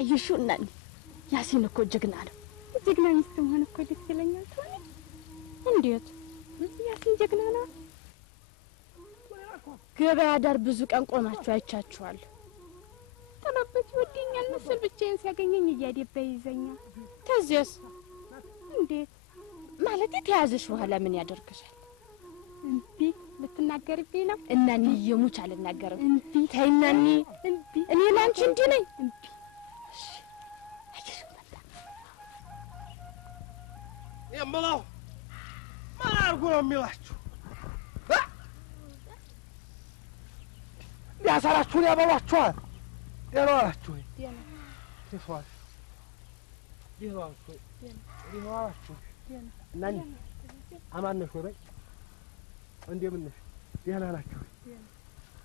አየሽውና ያሲን እኮ ጀግና ነው ጀግና ሚስት መሆን እኮ ደስ ይለኛል ቶኒ እንዴት ያሲን ጀግና ነው ገበያ ዳር ብዙ ቀን ቆማችሁ አይቻችኋል ተባበት ወዲኛል መስል ብቻዬን ሲያገኘኝ እያደባ ይዘኛል ተዚያስ እንዴት ማለት ተያዘሽ በኋላ ምን ያደርግሻል እንዴ ልትናገርብኝ ነው እናኒ የሙች አልናገርም እንዴ ታይናኒ እንዴ እኔ ላንቺ እንዴ ነኝ እንዴ የምለው ማን አርጎ ነው የሚላችሁ ያሳራችሁን ያበሏችኋል ያሏላችሁ ይፈዋል ይሏችሁ ይሏችሁ እናንተ አማነሽ ወይ እንደምን ነሽ ደህና ናችሁ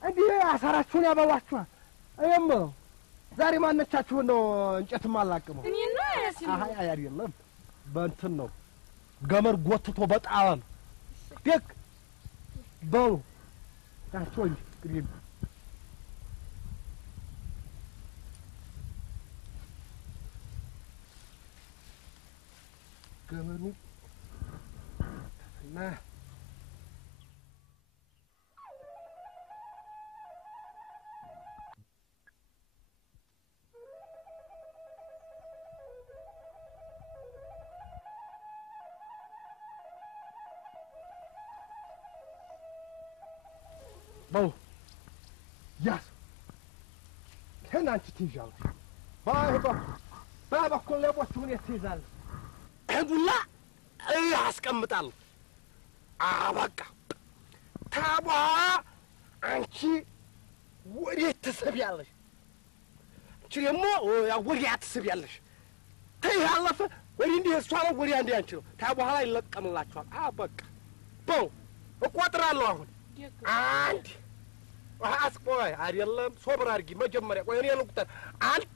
እንዴ ያሳራችሁን ያበሏችኋል እየምለው ዛሬ ማነቻችሁ ነው እንጨት ማላቀመው እኔ ነው ያሲን አይ አይደለም በእንትን ነው ገመር ጎትቶ በጣም ደግ በሉ ታቾኝ ግሪም ገመሩ እና بو ياس هنا انت تيجال بابا كل يبوتون يتيزال هدولا اي اسكمطال بقى تابا انت وريت تسبيالش انت يمو يا وريات تسبيالش تي حلف وري اندي سوالو وري اندي انچو تابا hala ይለቀምላችኋል በቃ بو እቆጥራለሁ አሁን አንድ አስቆይ አይደለም ሶብር አድርጊ መጀመሪያ ቆይ እኔ ልቁጠር 1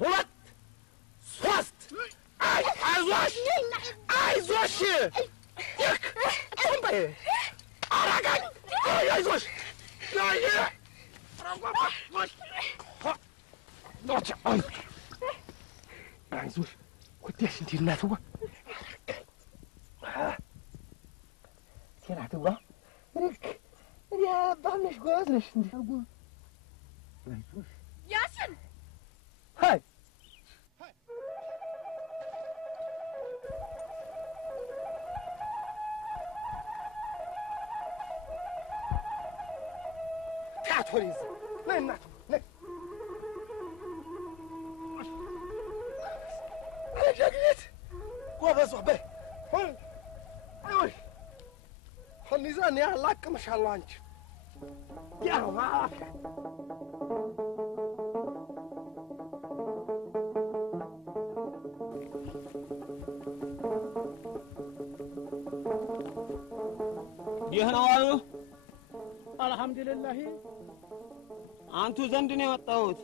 2 3 አይዞሽ ቆምበይ አራጋኝ አይዞሽ አይዞሽ ወዲያሽ እንዴ እናትዋ ሲራተዋ ريك يا بعملش جوازنش انت اقول ياسين هاي تعال وليز لا ناتو لا انا جاكيت قوبه صحبه ايوه خليزاني يا لاك ما شاء الله انت يا معاك يهنا والو الحمد لله አንቱ ዘንድ ነው የመጣሁት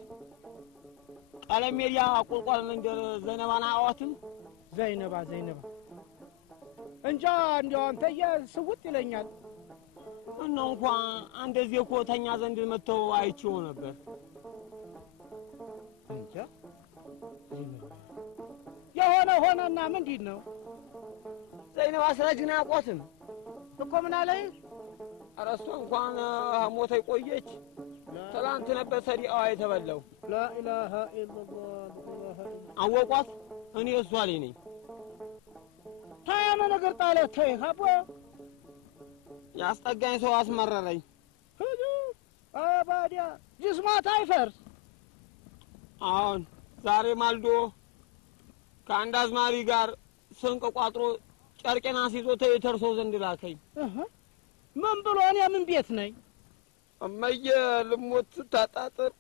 ቀለም ሜዲያ ቁልቋል መንደር ዘይነባና አዋትን ዘይነባ እንጃ እንዲያው አንተየ ስውት ይለኛል እና እንኳን እንደዚህ እኮ ተኛ ዘንድ መተው አይቼው ነበር እንጃ የሆነ ሆነና ምንድን ነው ዘይነባ ስራጅና ያቆትም እኮ ምን አለኝ አረሱ እንኳን ሞተ ቆየች ትላንት ነበር ሰሪአዋ የተበላው لا اله الا الله አወቋት እኔ እሷ ላይ ነኝ ታያነ ነገር ጣለው ተይ ሀቦ ያስጠጋኝ ሰው አስመረረኝ አባዲያ ጅስማት አይፈርስ አሁን ዛሬ ማልዶ ከአንድ አዝማሪ ጋር ስንቅ ቋጥሮ ጨርቄና ሲዞተ የተርሶ ዘንድ ላከኝ ምን ብሎ እኔ ምን ቤት ነኝ እመየ ልሞት ታጣጥር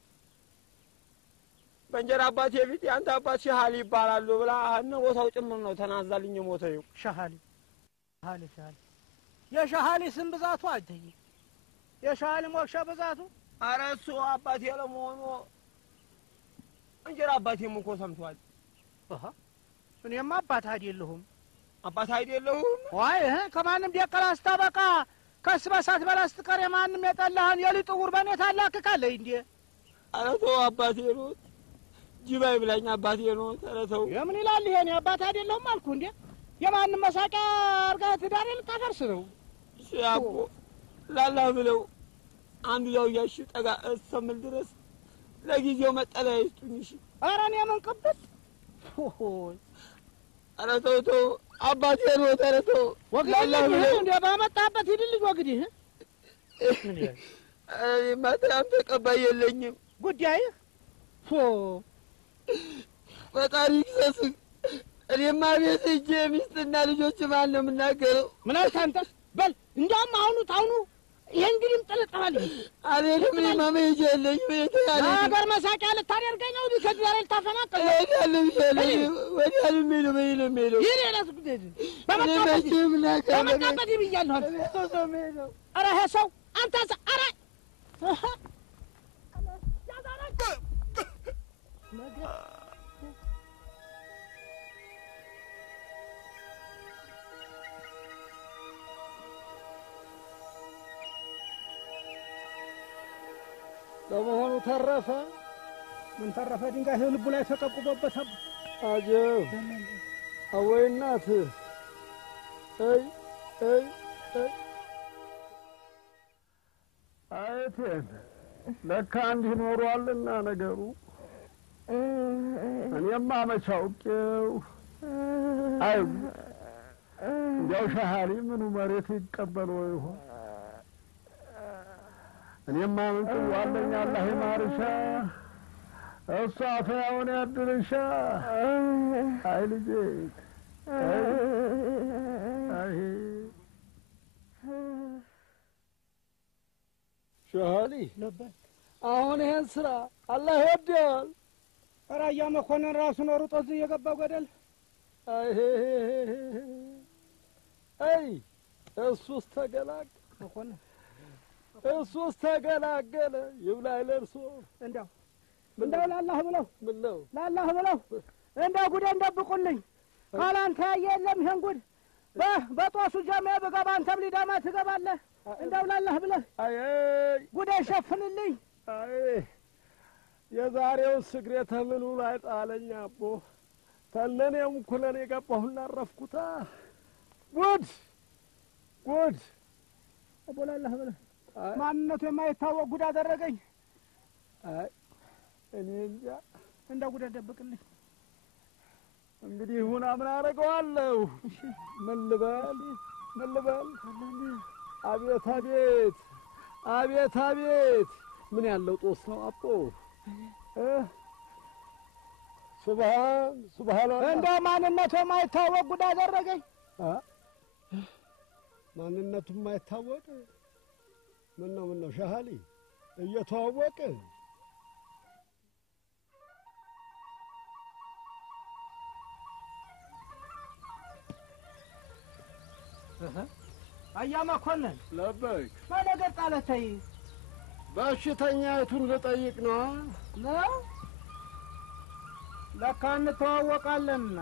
በእንጀራ አባቴ ፊት ያንተ አባት ሻሃሊ ይባላሉ ብላ እነ ቦታው ጭምር ነው ተናዛልኝ ሞተው ሻሃሊ የሻሃሊ ስም ብዛቱ አይተይ የሻሃሊ ሞክሻ ብዛቱ አረሱ አባቴ ለመሆኑ እንጀራ አባቴም እኮ ሰምቷል እኔማ አባት አይደለሁም። አባት አይደለሁም? ወይ ከማንም ደቀላ አስታበቃ ከስበሳት በላስትቀር የማንም የጠላህን የሊጥውር በኔ ታላክካለህ እንዴ? ኧረ ተው አባቴ ነው። ጅባይ ብላኝ አባቴ ነው። ኧረ ተው። የምን ይላል ይሄ? እኔ አባት አይደለሁም አልኩ እንዴ? የማንም መሳቂያ አርጋ ትዳሬ ልታፈርስ ነው? ሲያቦ ላላ ብለው አንዱ ያው ያሽ ጠጋ እስከምል ድረስ ለጊዜው መጠለያ ይስጡኝ። እሺ። ኧረ እኔ ምን ቅብጥ ኧረ ተው ተው አባቴ ነው። ኧረ ተው ወግላላ ብለው እንደ ባመጣበት ሂድልኝ ወግዲህ ማትራም ተቀባይ የለኝም። ጉዳይ ፈጣሪ ይክሰስህ። እኔማ ቤት ሂጅ ሚስትና ልጆች ማን ነው የምናገረው? ምን አልክ አንተ? በል እንደውም ታውኑ ይሄ እንግዲህ ጥልጥራል አልሄድም። እኔማ መሄጃ የለኝም። ሀገር መሳቂያ ልታደርገኝ ነው? ከዚህ ዛሬ ልታፈናቅል ነው? ወዲያልም ሄዱ በይልም ሄዱ ይህ ሌላ ስግደድ በመጣበት ይብያለሁ። ኧረ ይሄ ሰው አንተ ኧረ ለመሆኑ ተረፈ? ምን ተረፈ? ድንጋይ ልቡ ላይ ተቀቁቦበታል። አጀብ አወይ እናት አይቴን ለካ እንዲህ ኖሯልና ነገሩ። እኔማ መች አውቄው። አይ እንዲያው ሻሃሊ ምኑ መሬት ይቀበለው ይሆን? እኔማ ምን ጥዋለኝ አላህ ይማርሻ፣ እሷ አፈያውን ያድርሻ። አይ ልጄ አይ ሻሃሊ አሁን ይሄን ስራ አላህ ይወደዋል። ራያ መኮንን ራሱን ሩጦ እዚህ የገባ ገደል። አይ እሱስ ተገላገለ መኮንን እሱስ ተገላገለ። ይብላኝ ለእርሶ። እንደው ላላህ ብለው ምን ነው ላላህ ብለው እንደው ጉዴን ደብቁልኝ። ካላንተ ያየ የለም ይሄን ጉድ። በጦሱ ጀሜ ብገባ አንተም ሊዳማ ትገባለህ። እንደው ላላህ ብለህ አይ ጉዴን ሸፍንልኝ። አይ የዛሬው ስግሬ ተምኑ ላይ ጣለኝ አቦ። ተነኔም ኩለን የገባሁና አረፍኩታ። ጉድ ጉድ አቦ ላላህ ብለህ ማንነቱ የማይታወቅ ጉድ አደረገኝ። አይ እኔ እንጃ። እንደው ጉዴን ደብቅልኝ። እንግዲህ ሁና ምን አደርገዋለሁ? ምን ልበል? አቤት አቤት አቤት አቤት ምን ያለው ጦስ ነው አቦ። ሱብሃን እንደው ማንነቱ የማይታወቅ ጉድ አደረገኝ። ማንነቱ የማይታወቅ ምን ነው ሻሃሊ እየተዋወቀ አያ መኮንን ለበክ ማነገር ጣለተይ በሽተኛይቱን ልጠይቅ ነው። ለካ እንተዋወቃለንና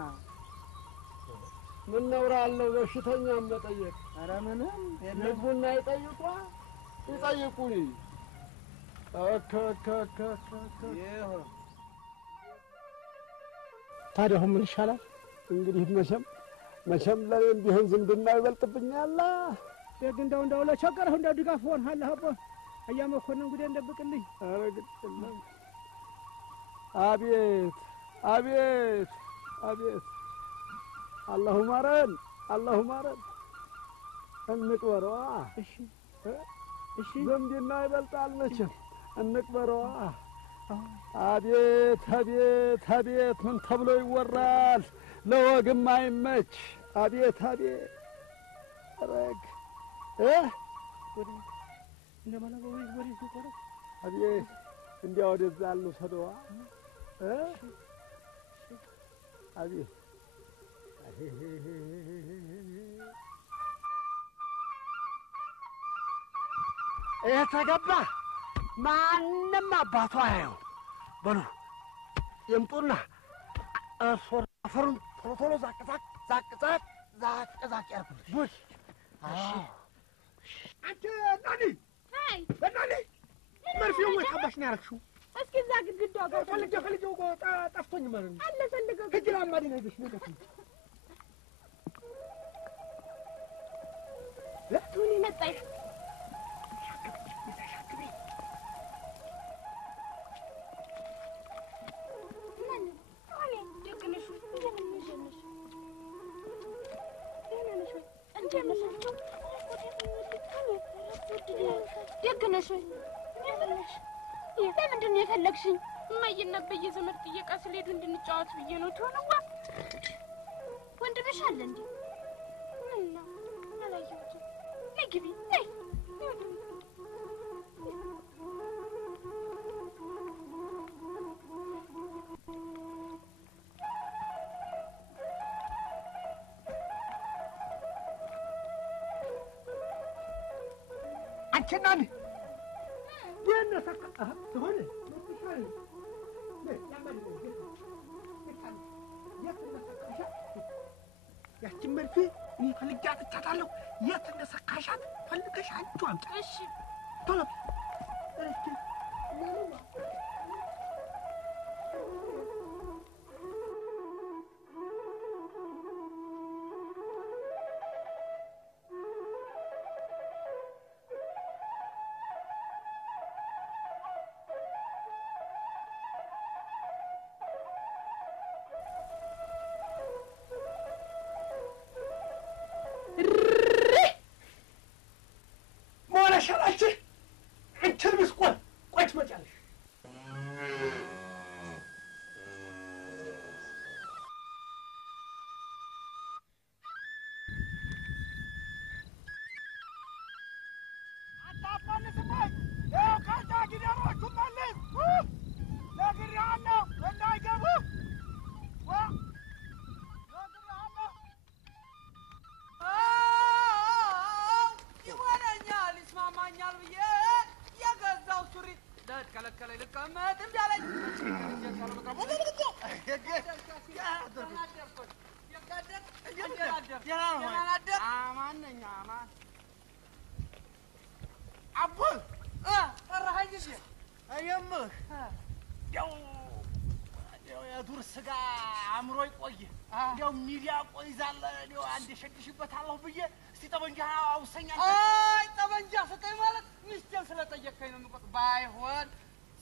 ምን ነውራለሁ በሽተኛም መጠየቅ? ኧረ ምንም ልቡና ይጠይቁኝ። ታዲያ አሁን ምን ይሻላል? እንግዲህ መቼም ለኔም ቢሆን ዝምድና ይበልጥብኛል። ደግ እንደው ለቸገረህ እንደው ድጋፍ ሆነሃለህ አቦ። አያ መኮንን ጉዴን ደብቅልኝ። ኧረ ግድ የለም። አቤት አቤት አቤት አላሁ ማረን እንቅበረዋ። እሺ ዝምድና ይበልጣል መቼም እንቅበረዋ። አቤት አቤት አቤት ምን ተብሎ ይወራል? ለወግም አይመች። አቤት አቤት ረግ አቤት እንዲያ ወደዛ አልውሰደዋ። አቤት ይሄ ተገባ ማንም አባቷ ያየው። በሉ ይምጡና አፈሩን ቶሎ ዛቅ ያርኩልሽ። ቡሽ አንቺ ናኒ በናኒ መርፌው ወይ ታባሽ ነው ያረክሽው? እስኪ እዛ ግድግዳው ጋር ፈልጌው ጠፍቶኝ ማለት ነው። አለ ፈልገው ግድላ ማዲና ይዘሽ ነው ደስ ቱኒ መጣይ ደግነሽ ለምንድን ነው የፈለግሽኝ? እማዬና አባዬ ዘመድ ጥየቃ ስለሄዱ እንድንጫወት ብዬ ነው። ትሆነዋ ወንድምሽ አለ እንዴ? ምን ነው አላየሁትም። ነይ ግቢ ነይ። አንቺ ናኒ የነሰካ ትሆነ ያቺን መርፌ እኔ ፈልጌ አጥቻታለሁ። የት እንደሰካሻት ፈልገሽ አንቺ አምጪ። እሺ ቶሎ ሸላችሁ አንቺን ምስቆል ቆይ ትመጫለሽ። አታፋልስበት ያው ካታ ጊደሮቹ መልስ ነግሬሃለሁ እንዳይገቡ ከለከለ ልቀመጥ እንዴ አለኝ። አቡል ጠራኸኝ እንዴ? እየምህ ያው የዱር ስጋ አምሮ ይቆይ እንዲያው ሚዲያ ቆይዛለ እንዲያው አንድ ሸድሽበታለሁ ብዬ እስቲ ጠበንጃ አውሰኛ። አይ ጠበንጃ ስጠኝ ማለት ሚስቴን ስለጠየቀኝ ነው የምቆጥ። ባይሆን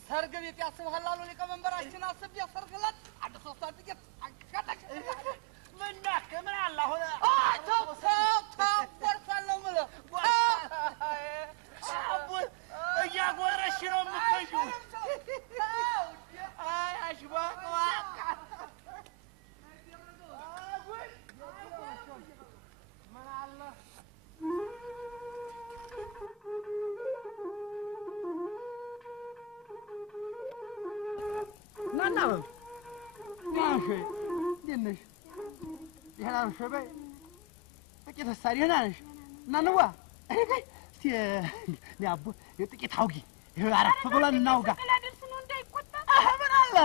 ሰርግ ቤት ያስብሃል አሉ ሊቀመንበራችን። አስብ ያሰርግላት አንድ ሶስት ጥቂት አንቀጣጭ ምን አለ አሁን ተው ወርሳለሁ የምልህ አቡል እያጎረሽ ነው የምትሄጂው። አይ አሽባቅ ምን አለ ናና ያሽ ደነሽ ያላሽ በይ ጥቂት ሳሪና ነሽ ናንዋ እስቲ ያቡ ጥቂት አውጊ አረፍ ብለን እናውጋ። ምን አለ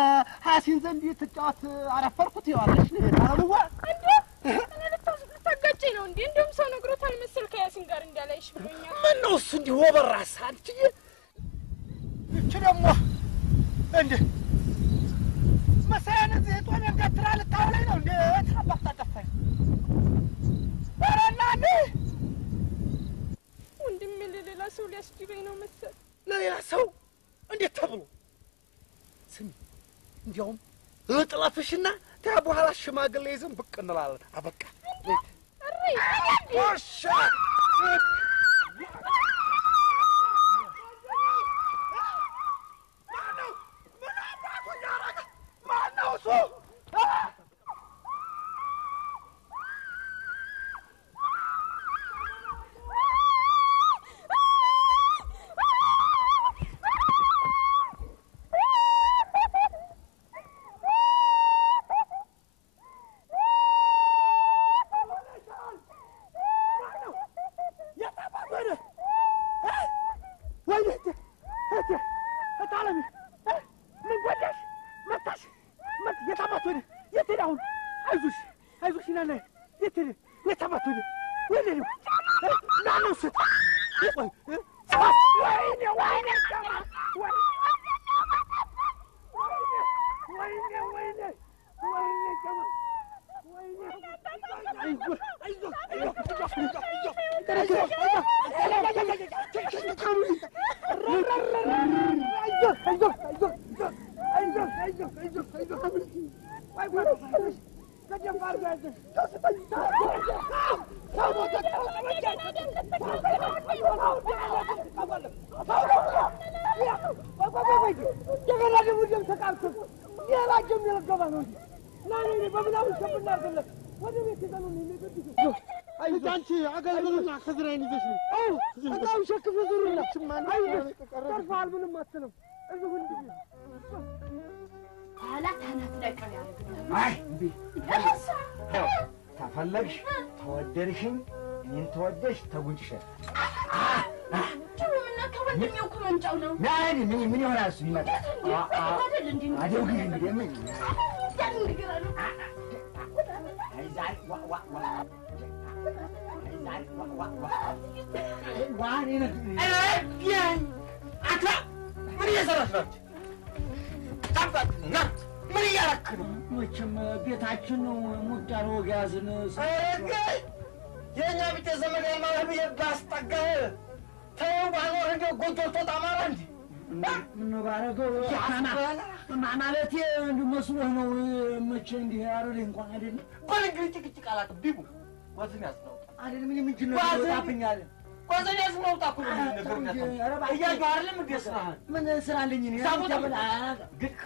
ሀሲን ዘንድ ትጫወት አረፈርኩት ይዋለሽ ታውዋ እንዴ ልታጋጨኝ ነው እንዴ? እንደውም ሰው ነግሮታል መሰል ከያሲን ጋር እንዳላይሽ ብሎኛል። ምን ነው እሱ እንዲህ ወበራሳ አንቺ እቺ ደግሞ እንዴ መሳያን እዚህ ጦም ያጋትራ ልታውለኝ ነው እንዴ? ታባክታ ጠፋኝ። ወራናኒ ወንድሜ ለሌላ ሰው ሊያስጅበኝ ነው መሰል። ለሌላ ሰው እንዴት ተብሎ ስሚ፣ እንዲያውም እጥለፍሽና ታ በኋላ ሽማግሌ ይዘን ብቅ እንላለን። አበቃ ወሻ የታባቱ የት አሁን አይዞሽ ይላል የታባቱ ወይኔ ናነው ስት አንቺ አገልግሎና ከዝራይን ይዘሽ ነው አው ሸክፍ ዙሩላችሁ ማን ተርፋል ምንም አትልም እዚህ እንዴ ታናት ለቀም ያደርጋል አይ ተፈለግሽ ተወደድሽኝ እኔን ተወደሽ ተጉንጭሽ ምንና ከወንድሜው ኮመንጫው ነው ናኒ ምን ይሆናል እሱ ይመጣ አደው ግን እንዴ ምን አይዛል ዋ ዋኔ ነው ያን አታ ምን እየሰራሽ ነው ታባትና ምን እያረክ ነው መቼም ቤታችን ነው ሙዳር ወጋዝን የኛ ቤተ ዘመድ ያማረብ የባስጠጋህ ተው ባኖር እንደ ጎጆቶ ታማራ እንዴ ምን ባረገው ማለቴ መስሎህ ነው መቼ እንዲህ ያረለ እንኳን አይደለም ቆንጆ ጭቅጭቅ አላውቅም ቢቡ ወዝን ያስነው አይደለም ምን ምንድን ነው ታብኛለ ወዝን ያስነው ታኩ ነው ነገር ነው እያዩ አይደለም እንደስራ ምን ስራ አለኝ እኔ ታበላ ግድ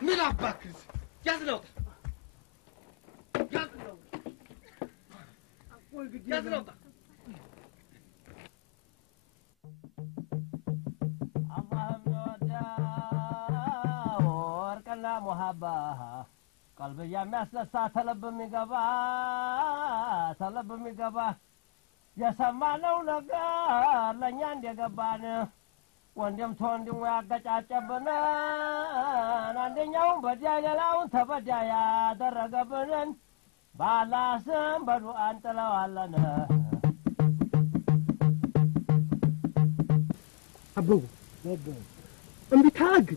ምን አባክንስ ያዝነው ሙሃባ ቀልብ የሚያስደሳ ተለብ የሚገባ የሰማነው ነገር ለእኛ እንደገባን ወንድም ተወንድሙ ያገጫጨብንን አንደኛውን በዳይ ሌላውን ተበዳይ ያደረገብንን በአላህ ስም በዱዓ እንጥለዋለን። አበቡ እምቢ ታግ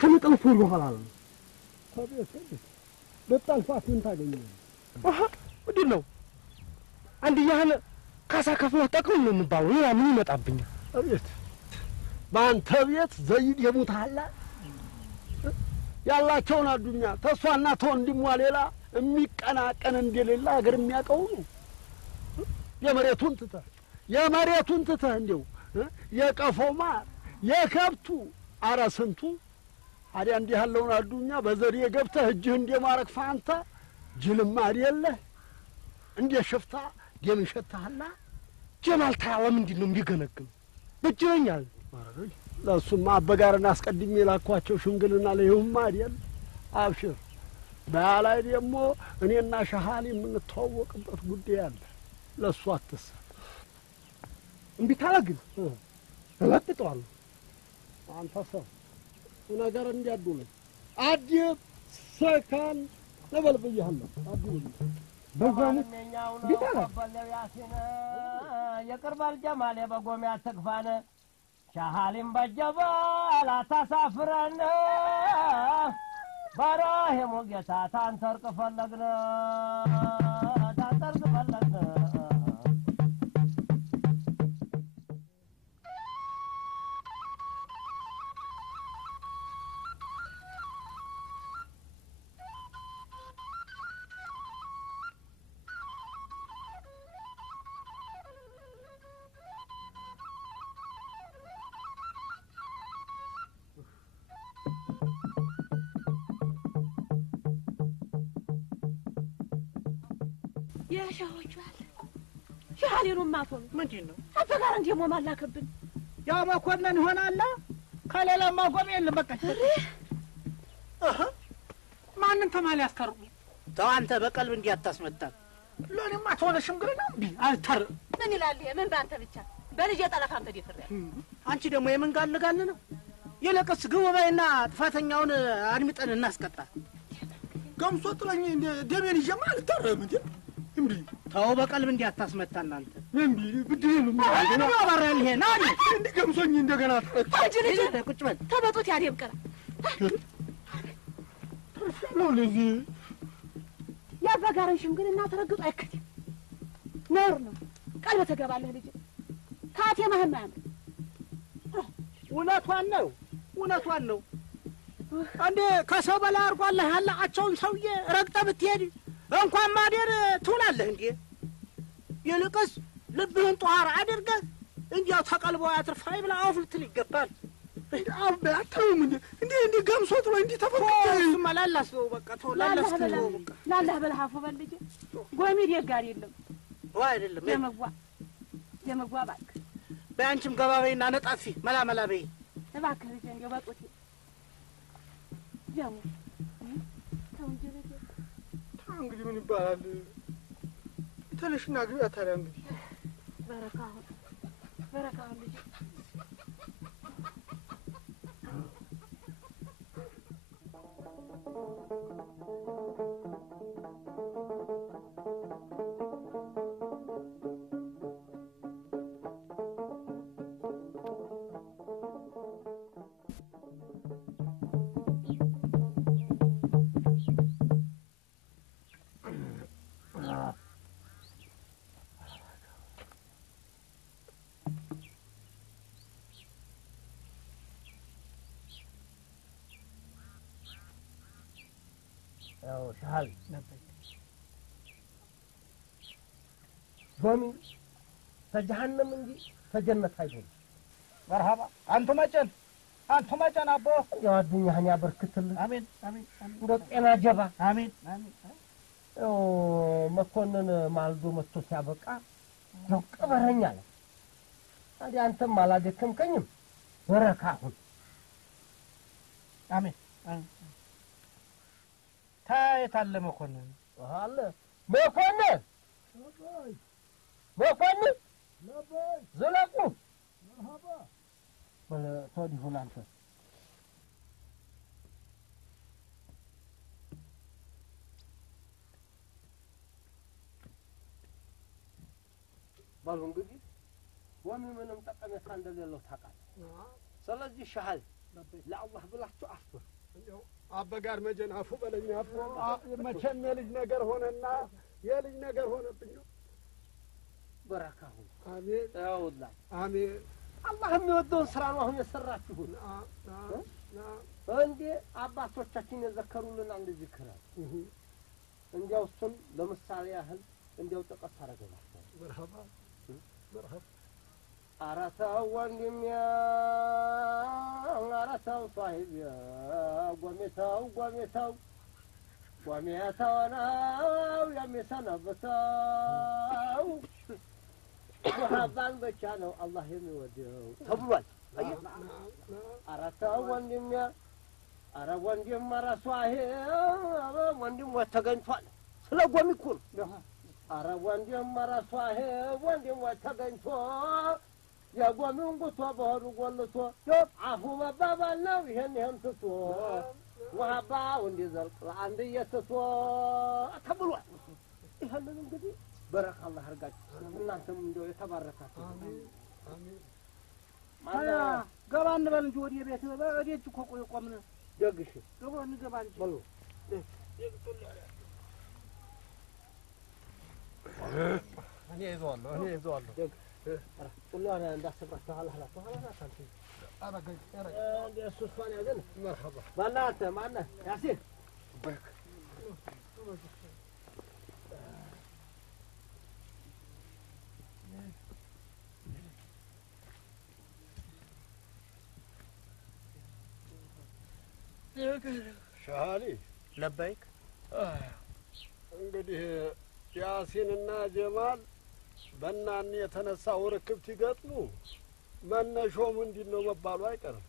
ከመጠንፉ በኋላ ነው በጣልፋት ምን ታገኛለህ? አሃ ምንድን ነው አንድያህን ካሳ ከፍለህ ጠቅም ነው የምባለው ሌላ ምን ይመጣብኛል? አቤት በአንተ ቤት ዘይድ የሙታላ ያላቸውን አዱኛ ተሷና ተወንድሟ ሌላ የሚቀናቀን እንደሌላ አገር የሚያውቀው ነው። የመሬቱን ትተህ እንደው የቀፎማ የከብቱ አራስንቱ አዲያ እንዲህ ያለውን አዱኛ በዘዴ ገብተህ እጅህ እንደማረክ ፋንታ ጅልማ አይደለህ እንደ ሽፍታ ደም ይሸታልና ጀማል ታያለ ምንድን ነው የሚገነግም በጅኛል ማረጋይ ለሱማ አበጋርና አስቀድሜ ላኳቸው ሽምግልና ለይሁማ አይደል አብሽር ባላይ ደግሞ እኔና ሻሃሊ የምንተዋወቅበት ጉዳይ አለ ለሱ አትሰ እንቢ ታላግን ተለጥቷል አንተ ሰው ነገር እንዲያዱል አዲስ ሰካን ተበልብያለሁ አዱል በዛም ቢታላ ያሲነ የቅርባል ጀማል የበጎም ያተክፋነ ሻሃሊም በጀባል አታሳፍረን ባራሄሙ ጌታ ታንተርቅ ፈለግነ የሻዎቹ አለ ሻሌኑ ማቶሉ ምንድነው አፈጋር እንደሞ ማላከብን ያው መኮንን ይሆናል ከሌላ ማቆም የለም በቃ ማንን ተማል ያስቀርቡ ተው አንተ በቀልብ እንዲህ አታስመጣም። ለኔማ ተወለ ሽምግልና እምቢ አልተር ምን ይላል ይሄ? ምን ባንተ ብቻ በልጅ ጠለፋም ተደፍሬያለሁ። አንቺ ደግሞ የምን ጋልጋል ነው? የለቀስ ግቡ በይና ጥፋተኛውን አድምጠን እናስቀጣ። ገምሶ ጥለኝ ደሜን ይጀማ አልተረም እንዴ እምቢ ተው በቀልብ እንዲህ አታስመጣን አንተ እምቢ ብድህ ነው ማለት ነው። አባራል ይሄ ናኒ እንዴ ገምሶኝ እንደገና አንቺ ልጅ ቁጭ በል ተበጡት ያደብቀራ ነው ለዚህ ያበጋረን ሽምግልና ተረግጦ አይከተም ነውር ነው። ቀልብ ተገባለህ ልጅ ካቴ ማህማ ያምር እውነቷን ነው። አንዴ ከሰው በላይ አርጓለህ ያላቸውን ሰውዬ ረግጠህ ብትሄድ እንኳን ማደር ትውላለህ እንዴ። ይልቅስ ልብህን ጧር አድርገህ እንዲያው ተቀልቦ ያትርፋይ ብለህ አውፍ ልትል ይገባል። አታውም እንዴ ገምሶ ጥሎ እንዴ ተፈከተ ማላላስ ነው በቃ ተወላላስ ነው በቃ ላላህ በልሃፉ በልጅ ጎሚድ የጋር የለም ወይ አይደለም የመጓ ባክ በአንቺም ገባበይና ነጣፊ መላ በይ እባክህ ልጅ እንደው በጡት ጀሙ እንግዲህ ምን ይባላል? ተነሽና ግቢያ ታዲያ እንግዲህ በረካው ልጅ ያው ሻል ዞሚ ተጀሃነም እንጂ ተጀነት አይደለም። መርሃባ አንተ መጨን አቦ ያው አዱኛህን ያበርክትልህ። አሜን እንደ ጤና ጀባ አሜን። ያው መኮንን ማልዶ መጥቶ ሲያበቃ ያው ቀበረኛ አለ። ታዲያ አንተም አላደከምከኝም። በረካ ሁን። አሜን ታየታለ መኮንን አለ መኮንን ዘለቁ በለ ተወዲሁን አንተ ባሉ እንግዲህ ወምንም ጠቀሜታ እንደሌለው ታውቃለህ። ስለዚህ ሻህል ለአላህ ብላችሁ አፍር አበጋር መጀን አፉ በለኝ አፉ መቼም የልጅ ነገር ሆነና የልጅ ነገር ሆነብኝ። በረካሁ አሜን ያውላ አሜን። አላህ የሚወደውን ስራ ነው አሁን የሰራችሁት። እንዴ አባቶቻችን የዘከሩልን አንድ ዚክር እንዲያው እሱን ለምሳሌ ያህል እንዲያው ጠቀስ አደረገላችሁ። መርሐባ አራታው ወንድሜ አራታው ሳሂብ ጎሜታው ነው የሚሰነበተው ወሃባን ብቻ ነው አላህ የሚወደው ተብሏል። አራታው ወንድሜ አረ ወንድም አረ ሳሂብ ወንድም ተገኝቷል። ስለ ጎሚ እኮ ነው። አረ ወንድም አረ ሳሂብ ወንድም ተገኝቶ የጎሚውን ጉቶ በሆዱ ጎልቶ አፉ መባባል ነው ይሄን ትቶ ወሃባው እንዲዘልቅ አንድ እየትቶ ተብሏል። ይሄንን እንግዲህ በረካ አላህ አርጋችሁ እናንተም እንደው የተባረካችሁ አሜን። ገባ እንበል እንጂ ወዲህ ቤት ወዲህ እኮ ቆምን ደግሽ ገባ እንገባ እንጂ በሉ እኔ ይዘዋለሁ ሁሉን እንዳሰብራችሁ አላህ ታንተ አረጋኝ እሱ እሷን ያዘን መርሐባ ባላተ ማነህ ያሲን ሻሊ ለበይክ እንግዲህ ያሲንና ጀማል በእናን የተነሳው ርክብት ይገጥሙ መነሾም እንዲነው መባሉ አይቀርም።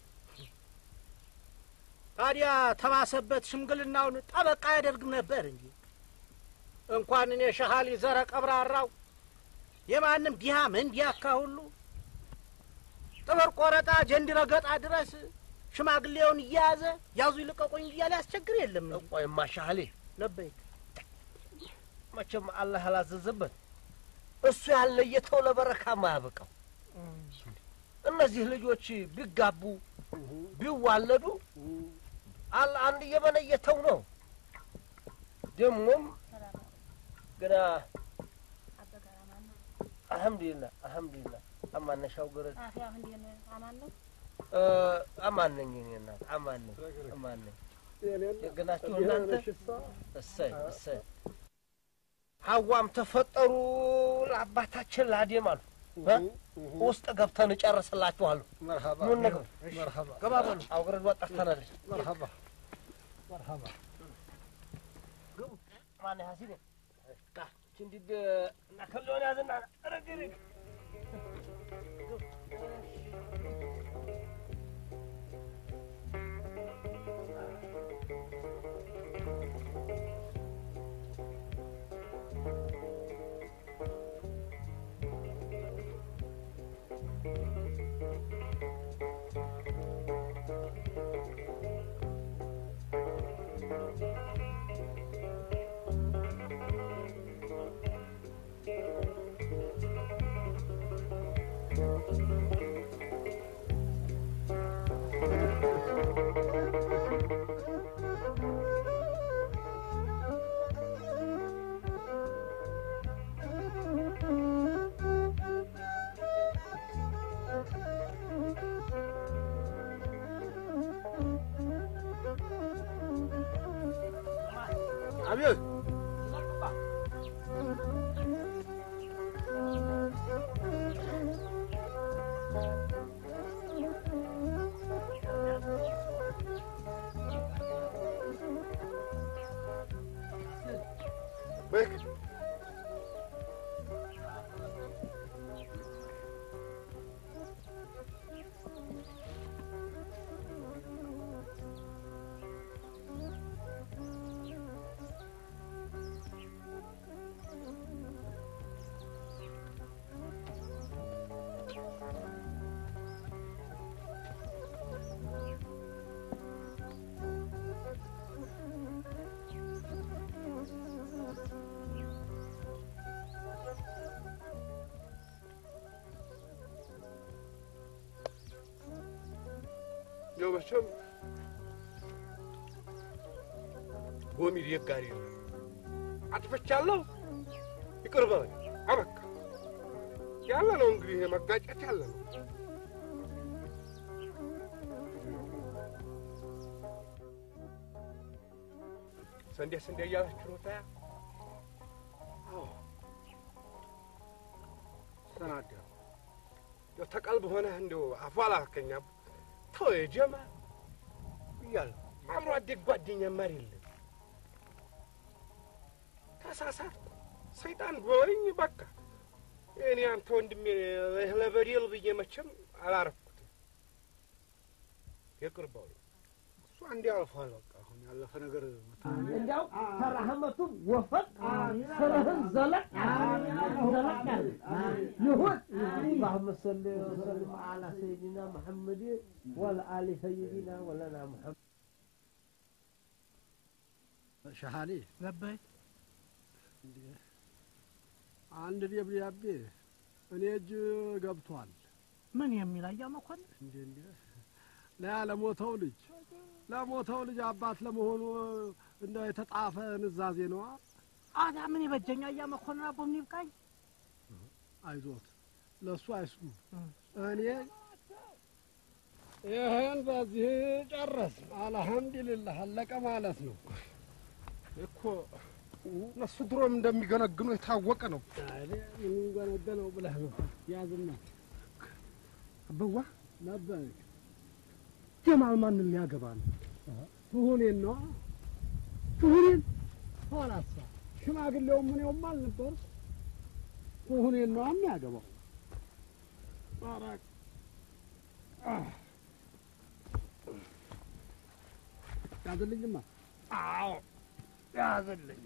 ታዲያ ተባሰበት ሽምግልናውን ጠበቃ ያደርግም ነበር እንጂ እንኳን እኔ ሻሃሊ ዘረ ቀብራራው የማንም ዲሃ ምን ዲያካ ሁሉ ጥበር ቆረጣ ጀንድ ረገጣ ድረስ ሽማግሌውን እያያዘ ያዙ ይልቀቁኝ እያለ ያስቸግር የለም። ቆይማ ሻሃሊ ለበይት መቼም አላህ አላዘዘበት እሱ ያለየተው ለበረካ ማያበቃው እነዚህ ልጆች ቢጋቡ ቢዋለዱ አላህ አንድ የበነየተው ነው። ደሞም ገና አልሐምዱሊላህ አማን ነሻው ገረድ አፊያ እንዴት ነው? አማን ነው? አማን ነኝ እኔ እናት አማን ነኝ። ደግናችሁ እናንተ እሰይ ሐዋም ተፈጠሩ ለአባታችን ለአዴም አሉ ውስጥ ገብተን ጨርሰላችኋለሁ። ምን ነገር ገባ በሉ አውግረድ ወጣተናል። መርሐባ ማን ያሲነ እንዲህ እናከለውን ያዘና ረግሪ አቤት በክ ያው መቼም ጎሚድ የጋሪ ነው። አጥፍቻለሁ ይቅር በለኝ አበቃ ያለ ነው እንግዲህ መጋጨት ያለ ነው። ስንዴ እያላችሁ ነው ታያ ሰናዳ ያው ተቀልብ ሆነህ እንደው አፏ አላከኛም ተው የጀማ እያለ አብሮ አደግ ጓደኛ ማር የለም። ተሳሳትኩ ሰይጣን ጎኝ በቃ እኔ አንተ ወንድሜ ለበደል ብዬ መቼም አላረኩትም። ይቅርባው እሱ አንዴ አልፏል። በቃ አሁን ያለፈ ነገር እንዲያው ተራህመቱ ወፈቅ ስለህን ዘለቅ ይሁን اللهم صل وسلم على سيدنا محمد وعلى آل سيدنا ولنا محمد ሻሃሊ ለበይ አንድ ደብዳቤ እኔ እጅ ገብቷል። ምን የሚል አያመኮን እንዴ ለሞተው ልጅ አባት ለመሆኑ እንደው የተጣፈ ንዛዜ ነው። አዳ ምን ይበጀኛ አያመኮን አቦም ይብቃኝ። አይዞት ለሱ አይስሙ እኔ ይሄን በዚህ ጨረስ አልሐምዱሊላህ አለቀ ማለት ነው እኮ። እነሱ ድሮም እንደሚገነግኑ የታወቀ ነው። አይደል ምን ገነገነው ብለህ ነው ያዝና አበዋ ነበር ጀማል ማንን ሊያገባ ነው? ትሁኔን ነው ትሁኔን ኋላሳ ሽማግሌው ምን ይወማል ነበር ትሁኔን ነው የሚያገባው። ባራክ ያዝልኝማ። አዎ ያዝልኝ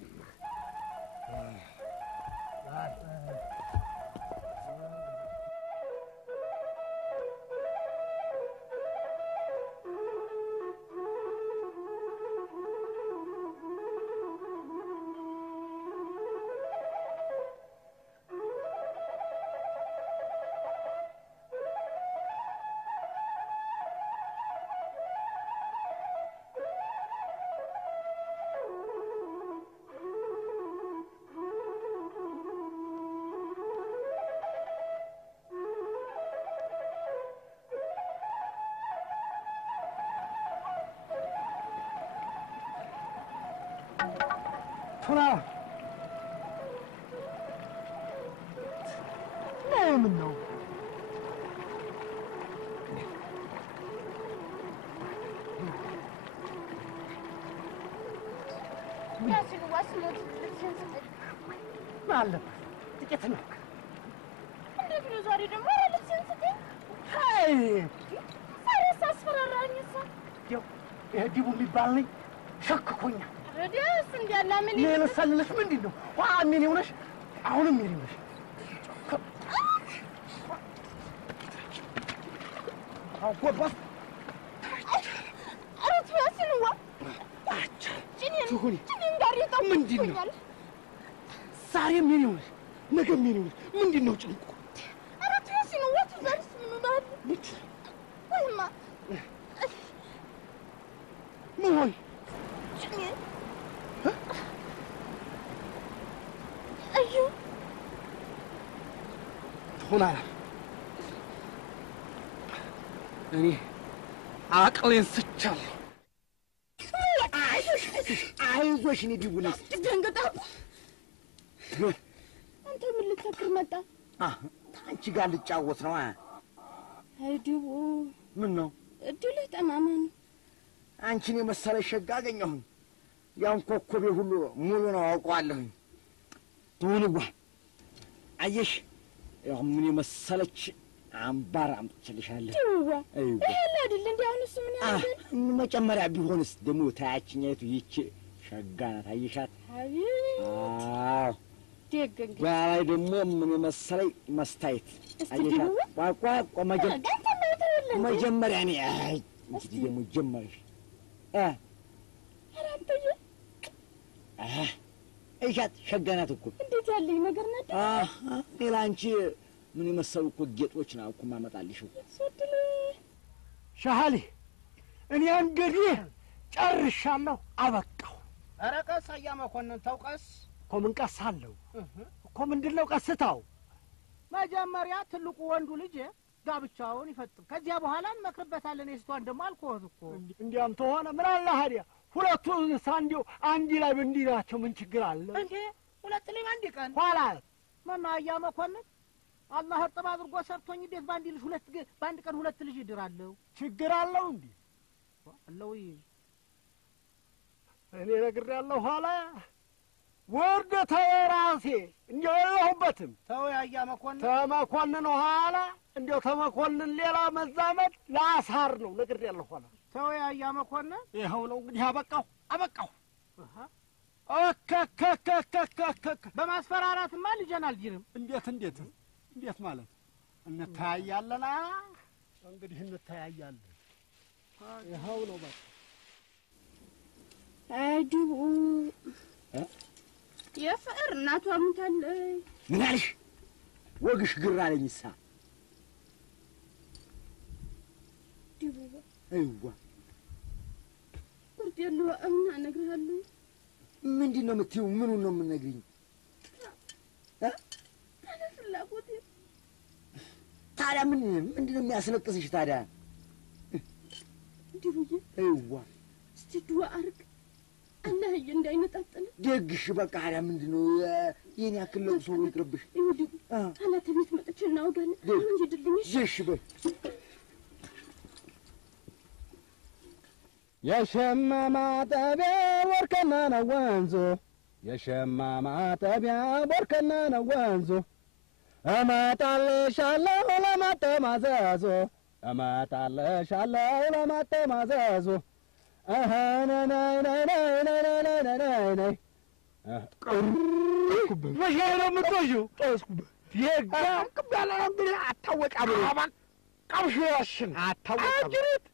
ቱና ምን ነው ያሲን ዋስሞት ልትሰንስት ማለት ጥቂት ነው እንዴት ነው ዛሬ ደግሞ ልትሰንስት አይ ሳይስ አስፈራራኝሳ ይሄ ዲቡ የሚባል ነኝ ሸክኮኛል ረዲያስ እንዲያላ ምን ለሰልልሽ ምንድነው ምን ይሆነሽ አሁንም ምን ይሆነሽ አቆባስ አረት ያሲንዋ አቻ ጂኒን ትሁን ጂኒን ጋር ይጣም ምንድነው ዛሬ ምን ይሆነሽ ነገ ምን ይሆነሽ ምንድነው ጭንቁ አረት ያሲንዋ ትዛርስ ምን ማለት ወይማ ምን ሆይ ጂኒን አዩ ሆና እኔ አቅሌን ስቻለሁ አይዞሽ እኔ ዲቡነስ ደንገጣ አንተ ምን ልትፈክር መጣ አንቺ ጋር ልጫወት ነው አይዲቡ ምን ነው እድል ጠማማ ነው አንቺን የመሰለ ሸጋ አገኘሁኝ ያን ኮኮቤ ሁሉ ሙሉ ነው አውቀዋለሁኝ ትሁንዋ አየሽ ያው ምን የመሰለች አምባር አምጥቼልሻለሁ ዲቡዋ ይሄን አይደል እንዴ አሁንስ ምን ያደርጋል መጨመሪያ ቢሆንስ ደግሞ ታያችኛይቱ ይቺ ሸጋ ናት አየሻት አዎ ደግግ ባላይ ደግሞ ምን የመሰለኝ መስታየት አየሻት ቋቋ መጀመሪያ እኔ አይ እንግዲህ ደግሞ ጀመርሽ አራንተዬ እሻት ሸጋ ናት እኮ እንዴት ያለኝ ነገር ናት ሌላ አንቺ ምን የመሰሉ እኮ ጌጦች ነው እኮ ማመጣልሽ ሶድል ሻሃሊ እኔ እንግዲህ ጨርሻለሁ አበቃው ኧረ ቀስ አያመኮንን ተውቀስ እኮ ምን ቀሳለሁ እኮ ምንድነው ቀስታው መጀመሪያ ትልቁ ወንዱ ልጅ ጋብቻውን ይፈጽም ከዚያ በኋላ እንመክርበታለን የስቷን ደግሞ አልኮት እኮ እንዲያም ተሆነ ምን አለ ሀዲያ ሁለቱን ሳንዲው አንዲ ላይ እንዲናቸው ምን ችግር አለ እንዴ ሁለት ልጅ አንድ ቀን ኋላ ማን አያመኮንን አላህ እርጥብ አድርጎ ሰርቶኝ እንዴት ባንዲ ልጅ ባንድ ቀን ሁለት ልጅ ይድራለሁ ችግር አለው እንዴ አለው እኔ ነግሬያለሁ ኋላ ወርደ ተራሴ እንደለሁበትም ተው ያያመኮንን ተመኮንን ኋላ እንደው ተመኮንን ሌላ መዛመድ ላሳር ነው ነግሬያለሁ ኋላ ተው ያያመኮንን ይኸው ነው እንግዲህ አበቃው በማስፈራራትማ ልጄን አልጅንም እንዴት ማለት እንታያያለና እንግዲህ እንታያያለን ይኸው ነው በቃ አይዲቡ የፍቅር እናቷ ሙታለች ምን አልሽ ወግሽ ግራ አለኝሳ ዲቡ አይዋ ቁርጥ ያለው አምና እነግርሃለሁ ምንድነው የምትይው ምኑን ነው የምነግሪኝ ታዲያ ፍላጎቴ ታዲያ ምንድነው የሚያስለቅስሽ ታዲያ ዲቡዬ አይዋ እስቲ ዱአ አርግ አላህዬ እንዳይነጣጥል ደግሽ በቃ ታዲያ ምንድነው የኔ ያክል ለቅሶ ይቅርብሽ ይሁዲ አላተ ቤት መጥቼ እናውጋለን አሁን ሂድልኝ እሺ በይ የሸማ ማጠቢያ ወርከና ነው ወንዙ የሸማ ማጠቢያ ወርከና ነው ወንዙ እመጣልሻለሁ ለማጠማዘዙ እመጣልሻለሁ ለማጠማዘዙ ነይ መቼ ነው የምትወጂው? ጦስኩበት የጋ ቅባላ እንግዲህ አታወቃም ቀምሽ ያሽን አታወቃም አጅሪት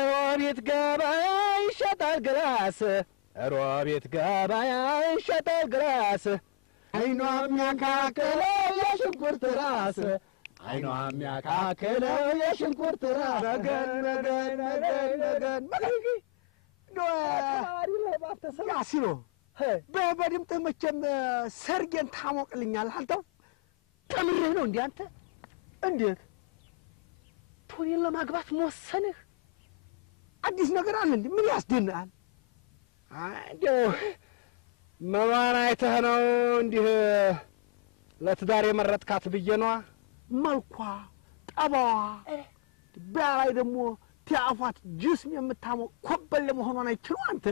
ሮቤት ገበያ ይሸጣል ግላስ ሮቤት ገበያ ይሸጣል ግላስ አይኗ የሚያካክለው የሽንኩርት ራስ አይኗ የሚያካክለው የሽንኩርት ራስ ነገን ያሲኖ በድምጥህ መቼም ሰርጌን ታሞቅልኛለህ አልተው ተምሬህ ነው እንዲህ አንተ እንዴት ቶኔን ለማግባት መወሰንህ አዲስ ነገር አለ እንዴ ምን ያስደንቃል እንደው መማን አይተህ ነው እንዲህ ለትዳር የመረጥካት ብዬ ነዋ መልኳ ጠባዋ በላይ ደግሞ ቲያፏት ጅስም የምታሞቅ ኮበል ለመሆኗን አይችሉ አንተ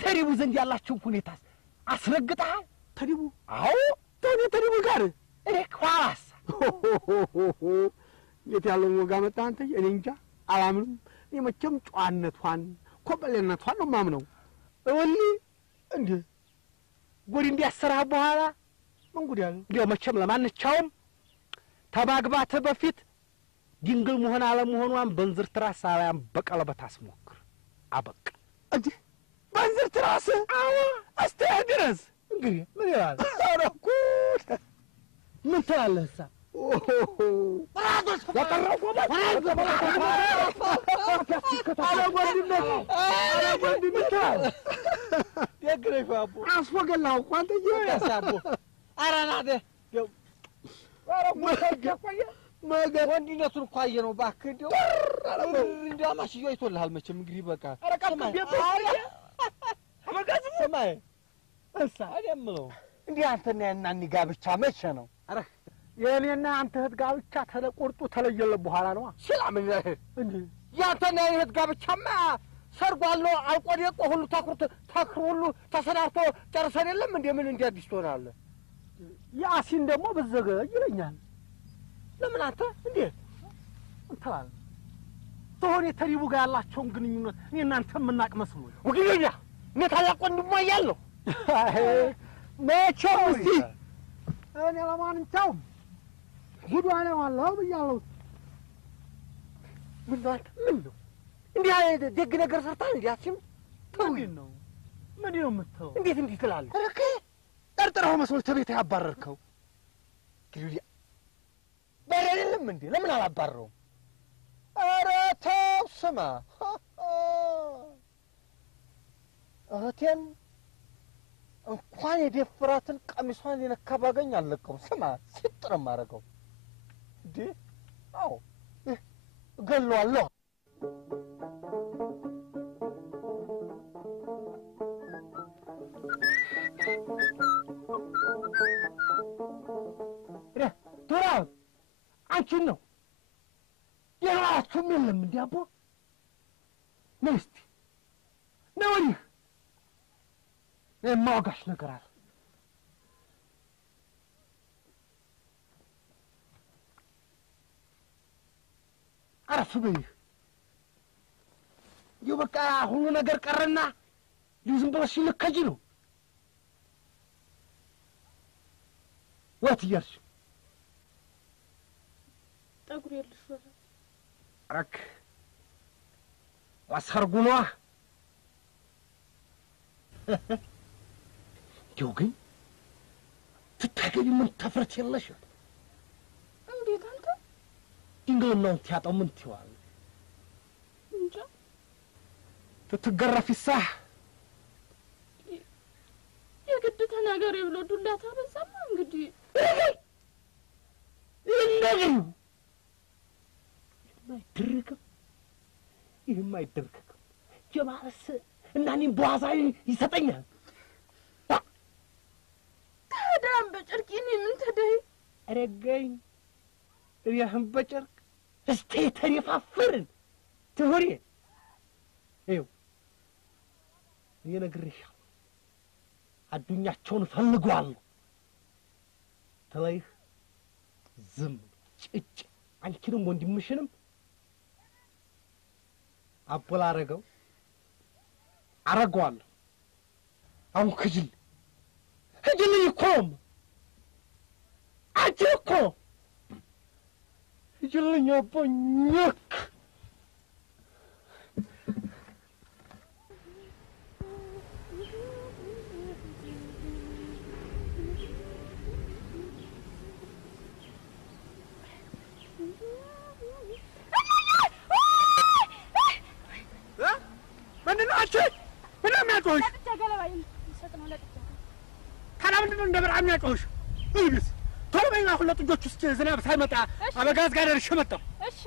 ተሪቡ ዘንድ ያላችሁ ሁኔታስ አስረግጠሃል? ተሪቡ አዎ ተሪቡ ጋር ኳስ እንዴት ያለው ወጋ መጣ አንተ እኔ እንጃ አላምንም እኔ መቼም ጨዋነቷን ኮበልነቷን ነው ማምነው እውሊ እንዴ ጉድ እንዲያሰራ በኋላ ምን ጉድ ያለው እንዴ መቼም ለማንቻውም ተማግባትህ በፊት ድንግል መሆን አለመሆኗን በእንዝር ትራስ አልያም በቀለበት አስሞክር አበቃ እንዴ በእንዝር ትራስ አዎ አስተያየት ድረስ እንግዲህ ምን ይላል አረኩ ምን ትላለህ እሳ አስወገላው ቋንተ ያሳቦ አራናደ መገር ወንድነቱን እኮ አየነው እባክህ እንደው እንደው አማሽዮ አይቶልሃል መቼም እንግዲህ በቃ ሰማይ እሳ አይደምለው እንዲህ አንተና ያናኒ ጋብቻ መቼ ነው? አረ የኔና አንተ እህት ጋብቻ ተለቆርጡ ተለየለ በኋላ ነው ሰላም እንዴ ያንተና የእህት ጋብቻማ ሰርጓል አልቆ ደቆ ሁሉ ተክሩ ሁሉ ተሰናርቶ ጨርሰን የለም እንዴ ምን እንደ አዲስ ትሆናለህ? ያሲን ደግሞ በዘገ ይለኛል ለምን አንተ እንዴት እንታል ተሆነ ተሪቡ ጋር ያላቸውን ግንኙነት እኔ እናንተ የምናቅ መስሎ ወግኛ እኔ ታላቅ ወንድሟ እያለሁ መቼም እስቲ እኔ ለማንኛውም ጉዷን ዋለው ብያለሁ ምን ነው እንዲህ ደግ ነገር ሰርታ እንዴ አትም ነው ምን ነው የምትለው እንዴት እንዲህ ትላለህ? እረከ ጠርጥረው መስሎ ተቤት ያባረርከው ግሩያ በረለም እንዴ ለምን አላባረረው? ኧረ ተው ስማ እህቴን እንኳን የደፍራትን ቀሚሷን የነካ ባገኝ አልለቀውም። ስማ ሲጥር ማረገው እንዴ አዎ እገለዋለሁ። ቶራ አንቺን ነው የራሱም የለም እንዴ አቦ ነስቲ ነው የማወጋሽ ነገር አለ። አረፍ በይ ይኸው በቃ ሁሉ ነገር ቀረና ዝም ብለሽ ልከጂ ነው ወት እያልሽ ጠጉር የልሽ ወራ አረክ ዋሰርጉኗ ይኸው ግን ትታገቢ ምን ተፍረት የለሽ እንዴት አንተ ድንግልናውን ትያጣው ምን ትይዋል እንጃ ትትገረፊሳ የግድ ተናገሪ ብሎ ዱላ ታበዛማ እንግዲህ ይነግሩ ይህም አይደረግም ጀማርስ እና እኔም በዋዛ ይሰጠኛል ታዳም በጨርቂኒ ምን ተደይ አረገኝ እያህም በጨርቅ እስቴ ተሪፋፍርን ትሁሪ ይው እየነግርሻለሁ አዱኛቸውን ፈልጓለሁ ተለይህ ዝም ጭጭ አንቺንም ወንድምሽንም አቦላ አረገዋለሁ። አሁን ክጅል ህጅልኝ እኮም አንቺ እኮ ህጅልኝ አቦኛክ ምንድነው አንቺ ምንም የሚያጮህሽ? ታዲያ ምንድነው እንደ በጣም የሚያጮህሽ? ይብስ ቶሎ በይና አሁን ለጥጆች ውስጥ ዝናብ ሳይመጣ አበጋዝ ጋር ደርሼ መጣሁ። እሺ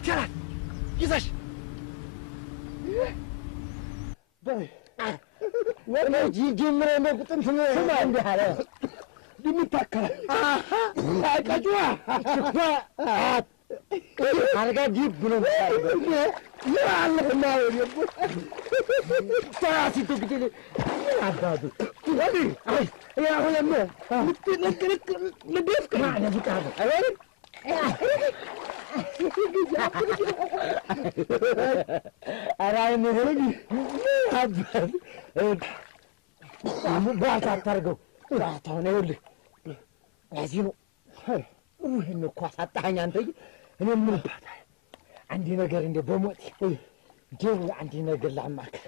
ይቻላል ይዘሽ ወለጂ ጅምረ ለቁጥም ስማ እንዳለ ድምታከለ አቀጭዋ አልጋ ዲብ ነው ያለና ታሲቱ ግዴ አባዱ ወዲ ያ ሁለማ ልትነክርክ ልደፍክ ማለት ይጣለ አይደል አራይ ምንም አባድ ባታ ታርገው ባታው ነው ይልህ ያዚህ ነው ወይን እኮ አሳጣኝ አንተ እኔ ምን ባታ አንዲ ነገር እንደ በሞት ጀው አንዲ ነገር ላማከር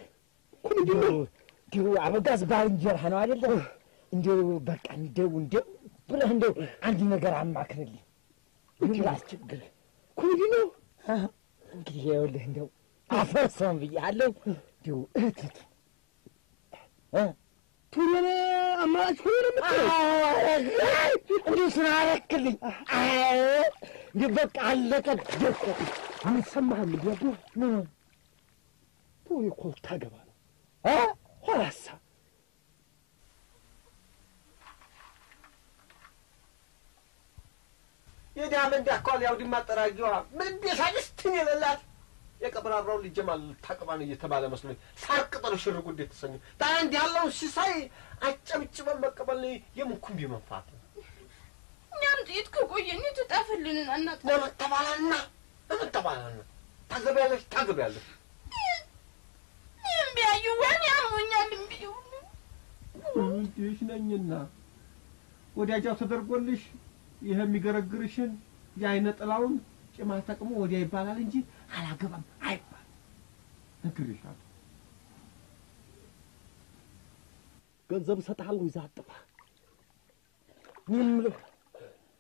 ዲው አበጋዝ ባልንጀራ ነው አይደለ እንደው በቃ እንደው ብለህ እንደው አንዲ ነገር አማክርልኝ እንግላስ ችግር ኩዲ ነው እንግዲህ ይኸውልህ እንደው አፈርሰም ብያለሁ እንደው እህት ቱሪነ አማች ሆነ እንዴ ስናረክልኝ እንዴ በቃ አለቀ ደቀ አንሰማህም ቢያዱ ምን ቱሪ እኮ ታገባ ነው ሆራሳ የዳመንዳ አኳል ያው ዲማ ጠራጊዋ ምን ቢሳልስትን የለላት የቀብራራው ልጅማል ታቀባን እየተባለ መስሎኝ ሳር ቅጠል ሽር ጉድ የተሰኘ ታንዲ ያለው ሲሳይ አጨብጭበን መቀበል የምንኩም ቢመንፋት እኛም ጥይት ከቆየን ትጠፍልን እናት ለምን ተባለና ታገቢያለሽ እምቢያዩ ወን ያሞኛል እምቢዩ እንዴሽ ነኝና ወዲያጃው ተደርጎልሽ ይሄ የሚገረግርሽን የአይነ ጥላውን ጭማ ተቅሞ ወዲያ ይባላል እንጂ አላገባም አይባል ነግሬሻለሁ። ገንዘብ እሰጥሃለሁ ይዘህ አጥፋ። ምንም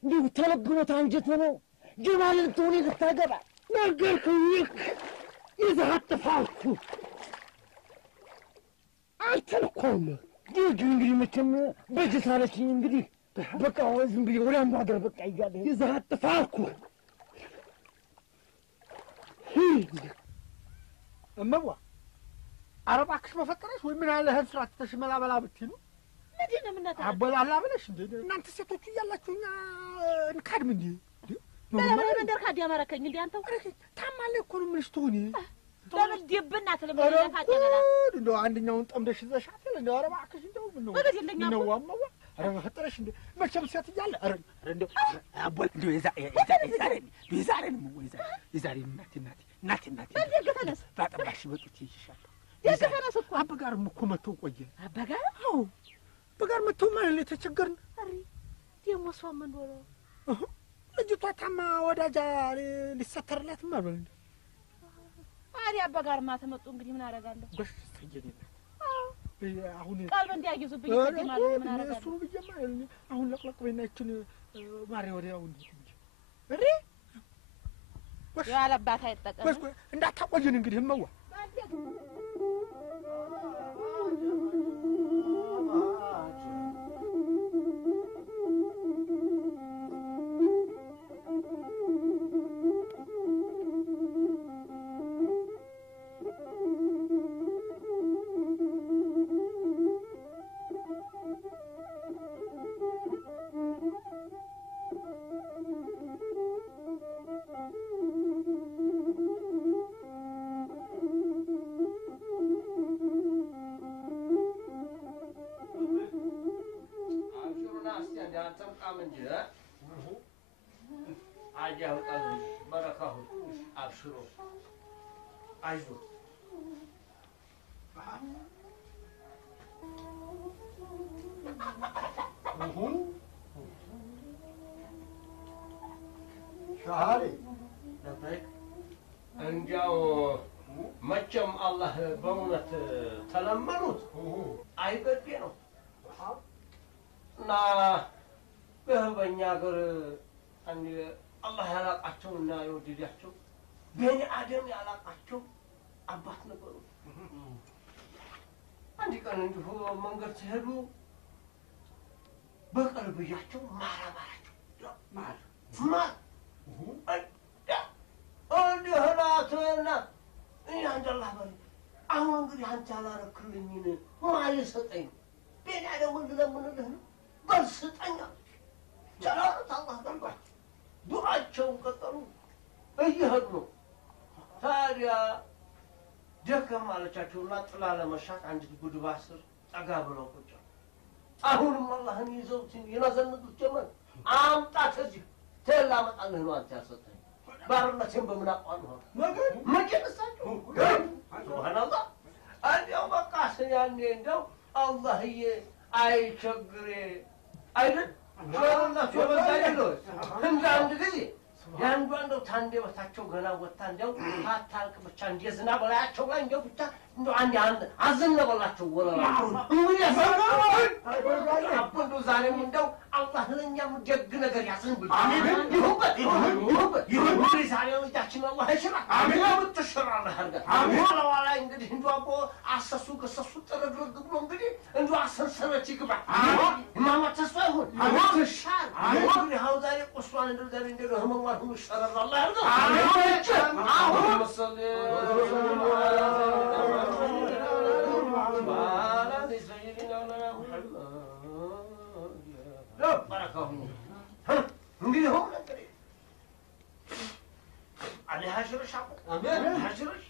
እንዲሁ ተለግቦት አንጀት ሆኖ ጀማል ልትሆን ልታገባ ነገርኩህ። ይዘህ አጥፋ አልኩህ። አንተን እኮ ነው እንግዲህ መቼም በጀት አለችኝ እንግዲህ በቃ ዝም ብዬ ወደ አንዱ ሀገር በቃ እያለ ይዘህ አጥፋ አልኩህ። እመዋ ኧረ እባክሽ በፈጠረሽ ወይ ምን ያለ እህል ስራ ትተሽ መላበላ ብትይ ነው ምንድን ነው የምናደርገው? አበላላ ብለሽ እንደ እናንተ ሴቶቹ እያላችሁ እኛ እንካድም እንዴ? ለምን መንደር ካዲ ያማረከኝ እንዴ? አንተው ታማለህ እኮ ነው የምልሽ ትሆኚ ለምን ዲብና ስለምን ታጨበላ እንደው አንደኛውን ጠምደሽ ይዘሻት እንደው ኧረ እባክሽ እንደው ምን ነው ነው እመዋ ኧረ በፈጠረሽ እንደ መቼም ሴት እያለ ኧረ እንደው አቦል እንደው የዛሬ እናቴ ተነስ ባጠባሽ በጡት ይሽሻል ተነስ እኮ አበጋርም እኮ መተው ቆየ አበጋር አዎ በጋር መተው ማለት የተቸገርን አሪ ደሞ ሰው ምን ወሮ ልጅቷ ታማ ወዳጃ ሊሰተርላት ማለት ነው አሪ አበጋር ማተመጡ እንግዲህ ምን አደርጋለሁ ጎሽ ተየኔ አሁን ቀልብ እንዲያይዙብኝ ተጀማለ ምን አደርጋለሁ እሱ ብዬማ አሁን ለቅለቅ በእናችን ማሪ ወዲያው እንጂ እሪ ያለባት አይጠቀም እንዳታቆየን እንግዲህ እመዋ حاجة بركة أبشروا عايزوا شهري لبيك እንዲያው መቼም አላህ በእውነት ተለመኑት አይገዴ ነው እና በእኛ ሀገር አላህ ያላቃቸውና የወደዳቸው በኒ አደም ያላቃቸው አባት ነበሩ። አንድ ቀን እንዲሁ መንገድ ሲሄዱ በቀልብያቸው ማራማራቸው ማር እንዲህ ናትና እኔ አንዳላህ በል አሁን እንግዲህ አንተ ያላረክልኝን ማን ሊሰጠኝ ነው? ቤት ደግሞ ልለምንልህ ነው። በል ስጠኝ አለች። ቸራሩት አላህ ገባቸው። ዱዓቸውን ቀጠሉ። እየሄዱ ነው። ታዲያ ደከም አለቻቸውና ጥላ ለመሻት አንዲት ጉድባ ስር ጠጋ ብለው ቁጭ አሁንም አላህን ይዘውት ይነዘንዙት ጀመር። አምጣት እዚህ ተላ መጣልህ ነው አንተ ያሰጠኝ ባርነቴን በምን አቋም መጀመሳችሁ ሱብሃንአላህ እንዲያው በቃ ያኔ እንደው አላህዬ አይቸግሬ አይደል ጆሮናቸው በዛይለው እንደ አንድ ጊዜ ያንዱ እንደው ታንዴ በታቸው ገና ወጣ እንደው ታታልቅ ብቻ እንደ ዝናብ በላያቸው ላይ እንደው ብቻ እንደው አንድ አዘነበላቸው ወለላ እንግዲህ አቦንዶ ዛሬም እንደው አላህ ለኛም ደግ ነገር ያዝንብል አሜን ይሁንበት ይሁን ዛሬው እጃችን አላህ ይሽራ አሜን ወጥሽራለህ አርጋ አሜን ወላላ እንግዲህ እንደው አቦ አሰሱ ከሰሱ ጥርግርግ ብሎ እንግዲህ እንደው አሰንሰረት ይግባ አሜን ማማ ተስፋ ይሁን አሜን ተሻል አሜን ይሁን ዛሬ ቆስዋን እንደው ዛሬ እንደው ህመማን ሁሉ ይሽራል አላህ ያርጋ አሜን አሁን መሰለ እንግዲህ ሆነ عليها شرش امين حشرش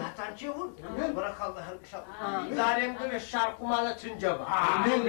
هتانشيون بركه الله يرقشوا ዛሬም ግን ሻርኩ ማለት እንጀባ አሜን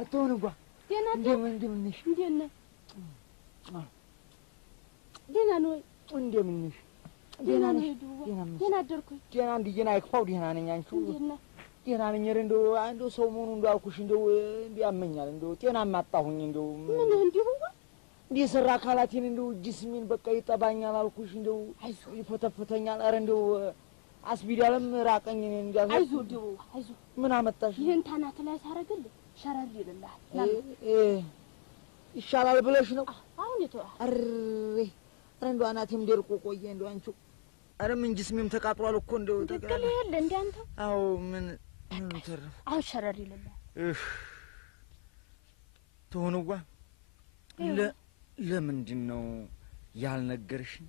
አትሆንጓ እንደምን ነሽ? ደህና ነው ወይ? እንደምን ነሽ? ደህና ነሽ? ደህና አደርኩኝ። ደህና እንዲና አይክፋው ደህና ነኝ። አንቺ ደህና ነኝ። እንደው ሰው መሆኑ እንደው አልኩሽ እንደው ያመኛል እንደው ጤናማ አጣሁኝ እንደው ምን እንዲሁ እንደ ሰራ አካላቴን እንደው ጅስሜን በቃ ይጠባኛል አልኩሽ እንደው ይፈተፈተኛል። ኧረ እንደው አስቢዳለም ራቀኝ እንዲያዝ አይዞህ ደው አይዞህ ምን አመጣሽ? ይሄን ታናት ላይ ሳረግልህ ሸረር ይልልሃል ይሻላል ብለሽ ነው አሁን ይተዋ አሬ እንደው አናቴም ደርቆ ቆየ እንደው አንቺ አረ ምን ጅስሜም ተቃጥሏል እኮ እንደው ተቀለ ይል እንደ አንተ አው ምን ተረፈ አው ሸረር ይልልሃል ተሆነዋ ለምንድን ነው ያልነገርሽኝ?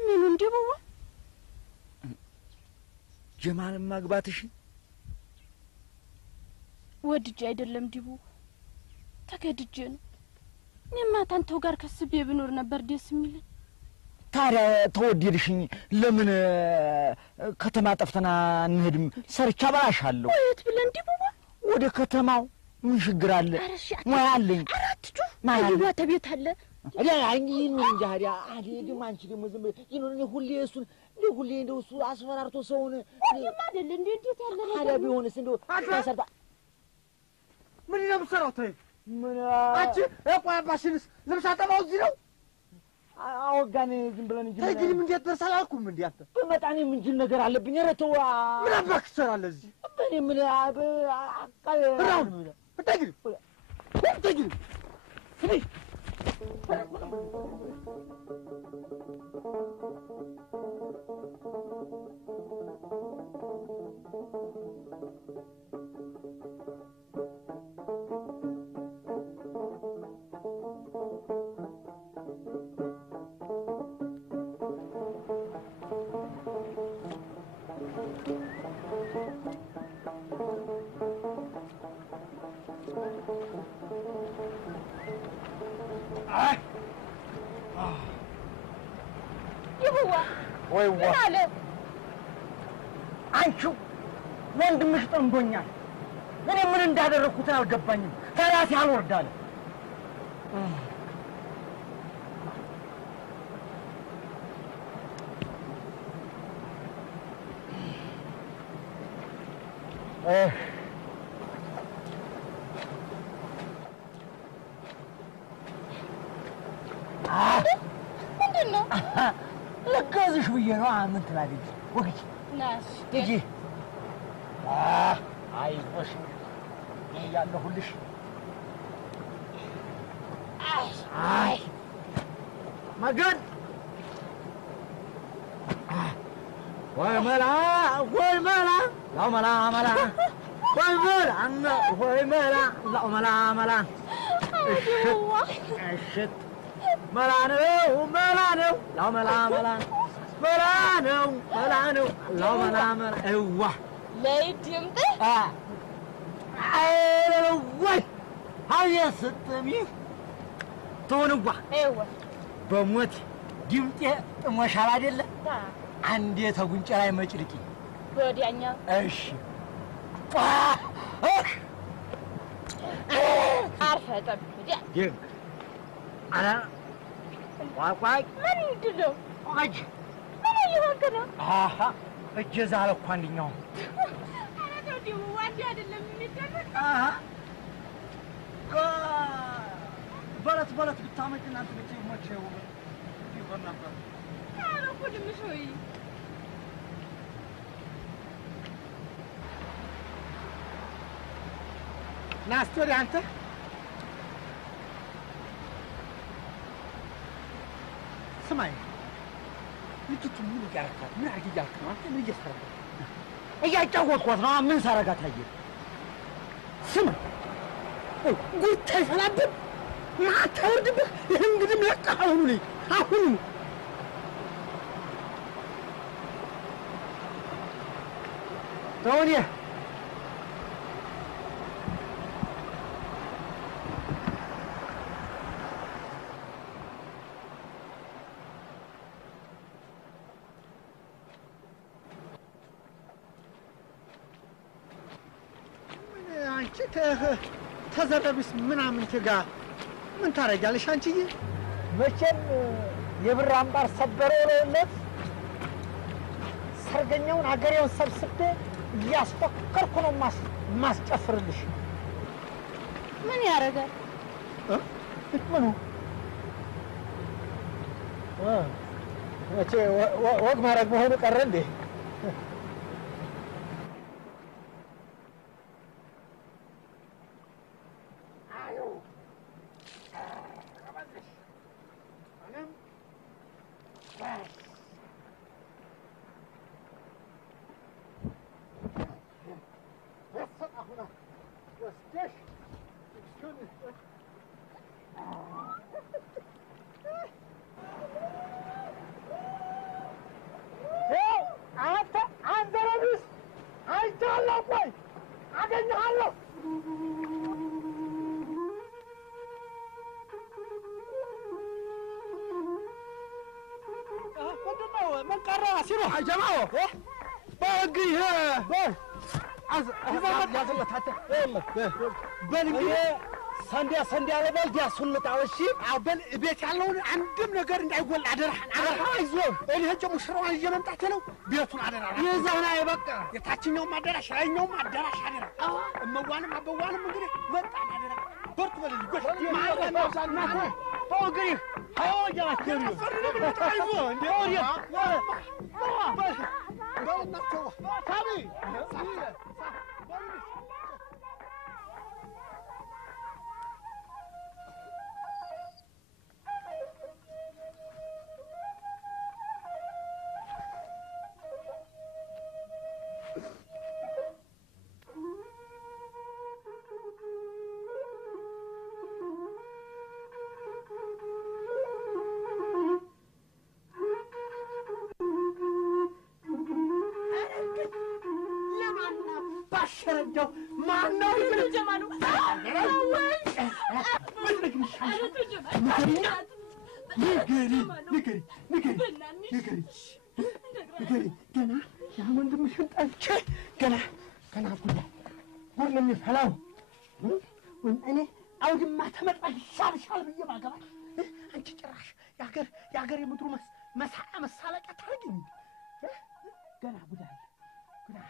ምን እንደው ጀማል ማግባትሽን ወድጄ አይደለም ዲቡ ተገድጄ ነው። እኔማ ታንተው ጋር ከስቤ ብኖር ነበር ደስ የሚለኝ። ታዲያ ተወደድሽኝ ለምን ከተማ ጠፍተና እንሄድም? ሰርቻ ባላሻለሁ። ወይት ብለን ዲቡ ወደ ከተማው ምን ችግር አለ? ሙያ አለኝ። አራትጁ ማይዋ ተቤት አለ አይ ምን እንጃ ደግሞ አንቺ ደግሞ ዝም ይኖር ሁሌ እሱን ሁሌ እንደው እሱ አስፈራርቶ ሰውን አይደል እንዴት ያለ ነው? ታዲያ ቢሆንስ እንደው ታሰርታ ምን ነው የምትሰራው? ተይ ምን አንቺ አባሽንስ ልብስ አጠባው እዚህ ነው አወጋን ዝም ብለን እንጂ ተይ ግን እንዴት ደርሳል አልኩም እንዴ አንተ በመጣኔ ምን ጅል ነገር አለብኝ። ኧረ ተው ምን አባክ ትሰራለህ እዚህ? እኔ ምን አቃል ራው ተግሪ ተግሪ ስለይ ወይ አለ አንቺው ወንድምሽ ጠምዶኛል። እኔ ምን እንዳደረኩት አልገባኝም። ተራሴ አልወርዳለ ምንድነው? ለጋዝሽ ብዬ ነው። ምን ትላለች? ወግጂ ናሽ ልጅ አይዞሽ ያለሁልሽ። አይ መገን ወይ መላ ወይ መላ ላው መላ መላ ወይ መላ ወይ መላ ላው መላ መላ እሽት መላ ነው መላ ነው ላው መላ መላ መላ ነው መላ ነው ላው መላ መላ እዋ ለይድምጥ ወይ አየ ስትሚ ትሆንዋ በሞት ድምጤ ጥሞሻል አይደለ? አንዴ ተጉንጨ ላይ መጭልቂ ወዲያኛ እሺ አርፈህ ጠብቅ። ደግ አላ ቋቋይ ምንድን ነው? እጅ ምን እየሆንክ ነው? አሀ እጄ ዛለ እኮ አንደኛው ኧረ ተው ደግሞ ዋንዴ አይደለም የሚደረግ በለት በለት ብታመጭ እናንተ ብቻ ሞቼ ይሆን ነበር። ኧረ እኮ ድምሽ ሆይ ና እስኪ ወዲህ አንተ ስማኝ፣ ልጅቱ ምን እያረካት ምን አድርጊ እያልክ ነው አንተ? ምን እየሰራህ እያጫወትኳት ነው። ምን ሳረጋት አየህ? ስማ ጉድ ታይፈላብን ማታወርድብህ ይህ እንግዲህ ለቀህ አሁኑ ልኝ አሁኑ ተወኔ አንቺ ተዘረብስ ምናምን ትጋ ምን ታረጊያለሽ አንቺዬ? መቼም የብር አምባር ሰበረው ለውለት ሰርገኛውን አገሬውን ሰብስቤ እያስፎከርኩ ነው ማስጨፍርልሽ። ምን ያደርጋል? ምኑ መቼ ወግ ማድረግ መሆኑ ቀረ እንዴ? ሰንዲያ ለበል ዲያሱልጣው እሺ አበል ቤት ያለውን አንድም ነገር እንዳይጎል አደራህን አይዞ እኔ ሄጄ ሙሽራዋን ይዤ መምጣት ነው። ቤቱን አደራ ይዘህና በቃ የታችኛውም አዳራሽ ያኛውም አዳራሽ አደራ እመዋንም አበዋንም እንግዲህ መጣን አደራ በርቱ በልልኝ ጎሽ ማለማውሳናት እንግዲህ አወጃችሁ አይዞ እንዴ ወዲያ በልናቸው ታቢ ያሸረጀው ማነው? ምን ጀማሉ ንገሪ ገና ያ ወንድምሽን ጠልቼ ገና ጉድ ነው የሚፈላው። እኔ አውድማ ተመጣ ይሻልሻል ብዬ ባገባ አንቺ ጭራሽ የሀገር የምድሩ መሳለቂያ ታደርጊኝ። ገና ጉድ አለ ጉድ አለ።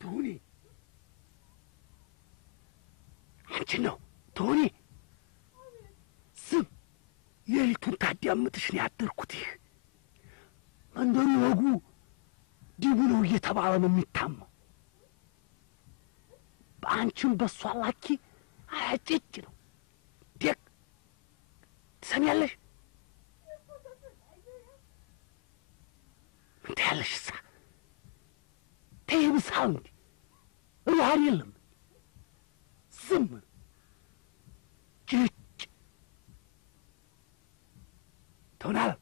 ቶኒ አንቺ ነው ቶኒ። ስም የሌሊቱን ታዳምጥሽ ነው ያደርኩት። ይህ መንደሩ ወጉ ዲቡ ነው እየተባለ ነው የሚታማው። በአንቺም በሷ ላኪ አያጭጭ ነው ደግ ትሰሚያለሽ? ምን ታያለሽ? እሳ ተይብሳል እንዲ ሩሃን የለም ዝም ጭጭ ትሆናል።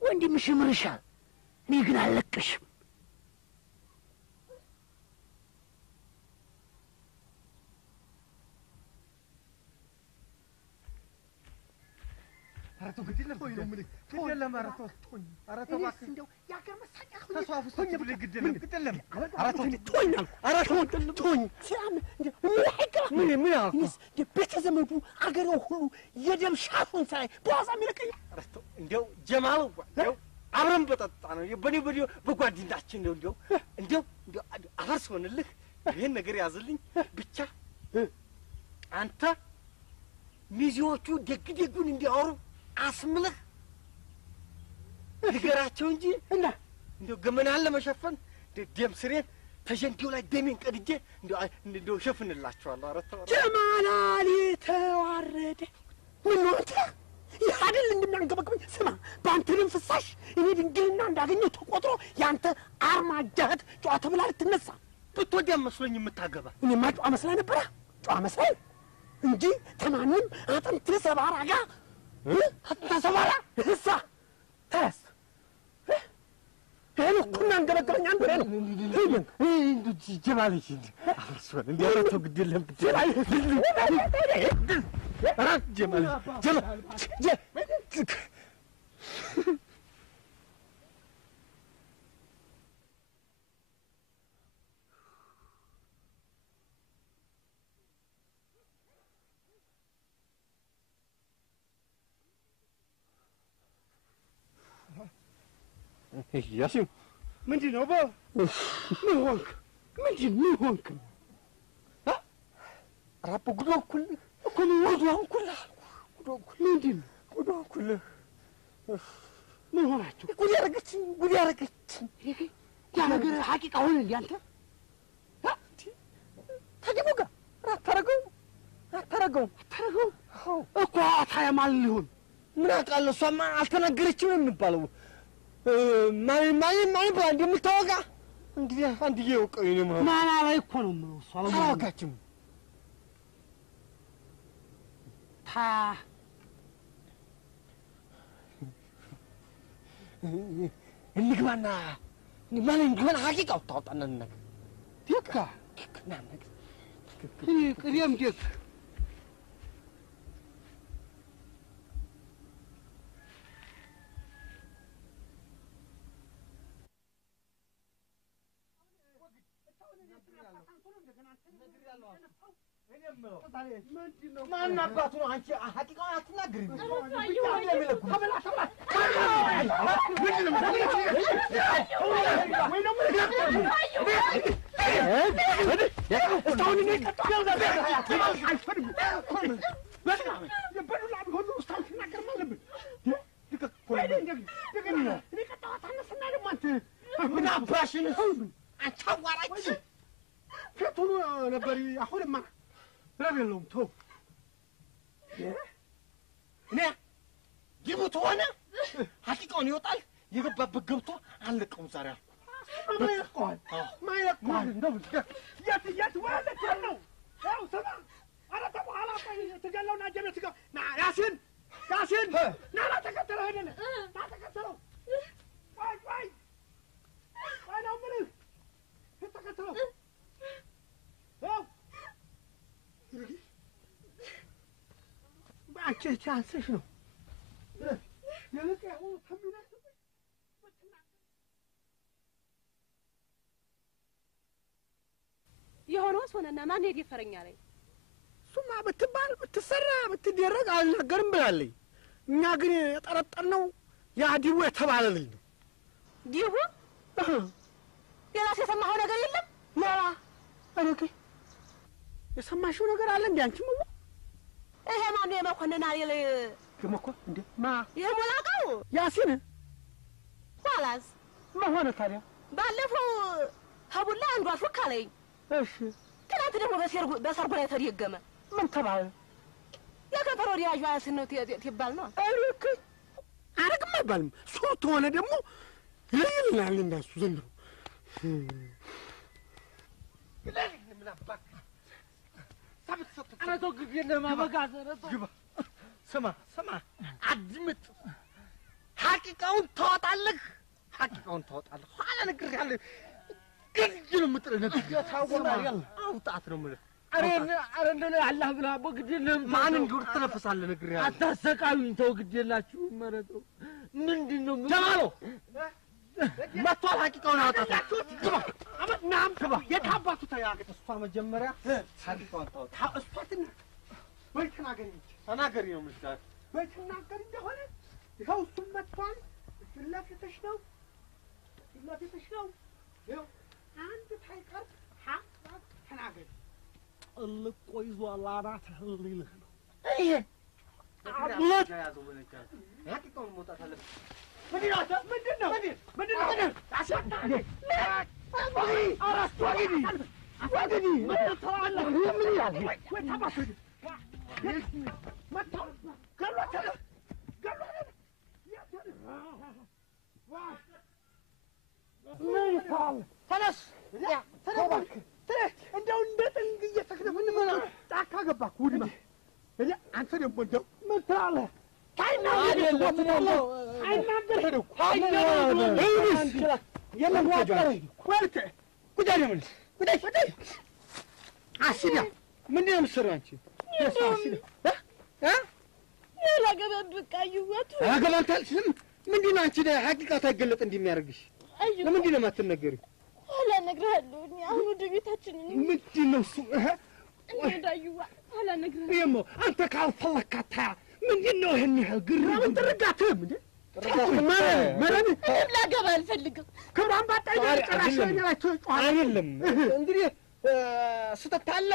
ወንድምሽ ይምርሻል፣ እኔ ግን አልለቅሽም። አረቶ ግድለም ወይ ነው ምን ግድለም አረቶ ቶኝ አረቶ ባክ እንደው ያገር መሳቂያ ተሷፉ ግድለም አረቶ ቶኝ አረቶ ቶኝ ሲያም ምን ያውቁ ቤተ ዘመዱ አገሬው ሁሉ የደም ሻፉን ሳይ በዋዛ የሚለቀኝ አረቶ እንደው ጀማል እንደው አብረን በጠጣ ነው በኔ በጓደኛችን ነው እንደው አፈርስ ሆነልህ። ይሄን ነገር ያዝልኝ ብቻ አንተ ሚዜዎቹ ደግደጉን እንዲያወሩ አስምለህ ንገራቸው እንጂ እና እንደው ገመናን ለመሸፈን ደም ስሬን ተጀንቲው ላይ ደሜን ቀድጄ እንደው ሸፍንላቸዋለሁ። አረተ ጀማላሊ ተዋረደ ምን ወጣ ያድል እንደሚያንገበግበኝ ስማ፣ በአንተ ደም ፍሳሽ እኔ ድንግልና እንዳገኘው ተቆጥሮ ያንተ አርማጃት ጨዋ ተብላ ልትነሳ ብትወዲያ መስሎኝ የምታገባ እኔማ ጨዋ መስላ ነበረ ጨዋ መስላ እንጂ ተማንም አጥንት ሰባራ ጋር ተሰባራ እሳ ታስ ሄሎ ኩና አንገበገበኝ አንዱ ነው ሄሎ ጀማልሽ አፈርሶን እንዲያረተው ግድለም ጀማል ያሲም ምንድን ነው ምን ሆንክ ራብ ጉዶ ኩል እኮ ነው ጉዶ ምንድን ጉዶ ኩል ምን ሆናችሁ? ጉድ ያረገችኝ ያ ነገር ሐቂቃ ሆነ እንዴ? አንተ ታዲያ ጋር አታረገው እኮ ታያ ማን ሊሆን ምን አውቃለሁ። እሷማ አልተናገረችም የሚባለው ማን ብላ እንደምታወጋ እንግዲህ አንድዬ ወቀው ነው ማና ላይ እኮ ነው የምለው። እሷ አላወጋችም። እንግባና እንግባና ሐቂቃው ታውጣና ነገር ደካ ቅሪም ደክ ማን አባቱ ነው? አንቺ ሐቂቃውን አትናገሪም። ምን አባሽን አንቺ አዋራጭ ፊቱን ነበር አሁንማ ረብ የለውም ተው እኔ ጅቡት ሆነ ሐቂቃውን ይወጣል የገባበት ገብቶ አለቀውም ዛሬ ማይለቀዋል እንደው የት ወለተ ነው ያው ሰማ አረ ተባላ ተገለውና ጀበት ጋር ና ያሲን ና ተከተለው ሄደነ ና ተከተለው ወይ ነው ምን ተከተለው ያው አንቺ ቻንስሽ ነው የለቀው ተምናት የሆነውስ ሆነና ማን የደፈረኛ ላይ ሱማ ብትባል ብትሰራ ብትደረግ አልነገርም ብላለኝ። እኛ ግን የጠረጠርነው ያ ዲቡ የተባለ ልጅ ነው። ዲቡ ሌላስ የሰማኸው ነገር የለም? ሌላ አረከ የሰማሽው ነገር አለ እንዴ? አንቺ ምን ይሄ ማን ነው የመኮንና ይል ከመኮ እንዴ ማ የሞላቀው ያሲን ባላዝ ማሆነ ታዲያ ባለፈው ሀቡላ አንዷ ሹክ አለኝ። እሺ ትናንት ደግሞ በሰርጉ ላይ ተደገመ። ምን ተባለ? የከፈሮ ዲያጇ ያሲን ነው ትባል ነው። አረከ አረግም አይባልም። ሶት ሆነ ደግሞ ይለናል እንዳሱ ዘንድሮ ምን አባክ ኧረ ተው ግድ የለም አበጋዝ ኧረ ተው ግባ ስማ አድምጥ ሐቂቃውን ታወጣለህ ኋላ ነግሬሃለሁ ግድ ነው የምጥልህ ነግሬሃለሁ አውጣት ነው የምልህ ኧረ እንደው አላህ ብለህ አቦ ግድ የለም ማን እንዲሁ ትነፍሳለህ ነግሬሃለሁ አታሰቃዩኝ ተው ግድ የላችሁም ኧረ ተው ምንድን ነው ጀማሎ መጥቷል ሐቂቃውን አውጣት ግባ ናም ግባ የታባቱ ተያገ እሷ መጀመሪያ ሐቂቃውን ታወጣ እሷትን ወይ ተናገሪ ነው የምልሽ ወይ ተናገሪ እንደሆነ ይኸው እሱም መጥቷል ፍላፊትሽ ነው ይኸው አንድ ታይቀር ሐቅ ተናገሪ እልቆ ይዟል አናትህ ሊልህ ነው ይሄ አብሎት ሐቂቃውን መውጣት አለበት ምንድን ነው አሳጣኝ አራስቷጊዲ ምን ተዋለህ ምን ይላል ወይ ታባቱ መጣ ገሎት ምን ይታል ተነስ እንደው እንደ ጥንግ እየተክለፍን ጫካ ገባክ ውድማ አንተ ደግሞ እንደው ምን ትላለህ አይናገር ሄደው የለም ወልተ ጉዳይ ነው ጉዳይ አሲዳ ምንድን ነው የምትሰሪው አንቺ? ላገባን በቃ ይወቱ አገባን ታልሽም ምንድን ነው አንቺ ሐቂቃው ታይገለጥ እንደሚያርግሽ ለምንድን ነው የማትነገሪው? ኋላ እነግርሃለሁ። እኔ አሁን ወደ ቤታችን ምንድን ነው እሱ? እንዳይዋ ኋላ እነግርሃለሁ። ይሞ አንተ ካልፈለካታ ምንድን ነው ይሄን ያህል ግር ምን ትርጋትም እንዴ? ማረን ላገባ አልፈልግም። ክብራን ባጣይ ጨራሽ ላይ ተጫዋች አይደለም እንግዲህ ስተት አለ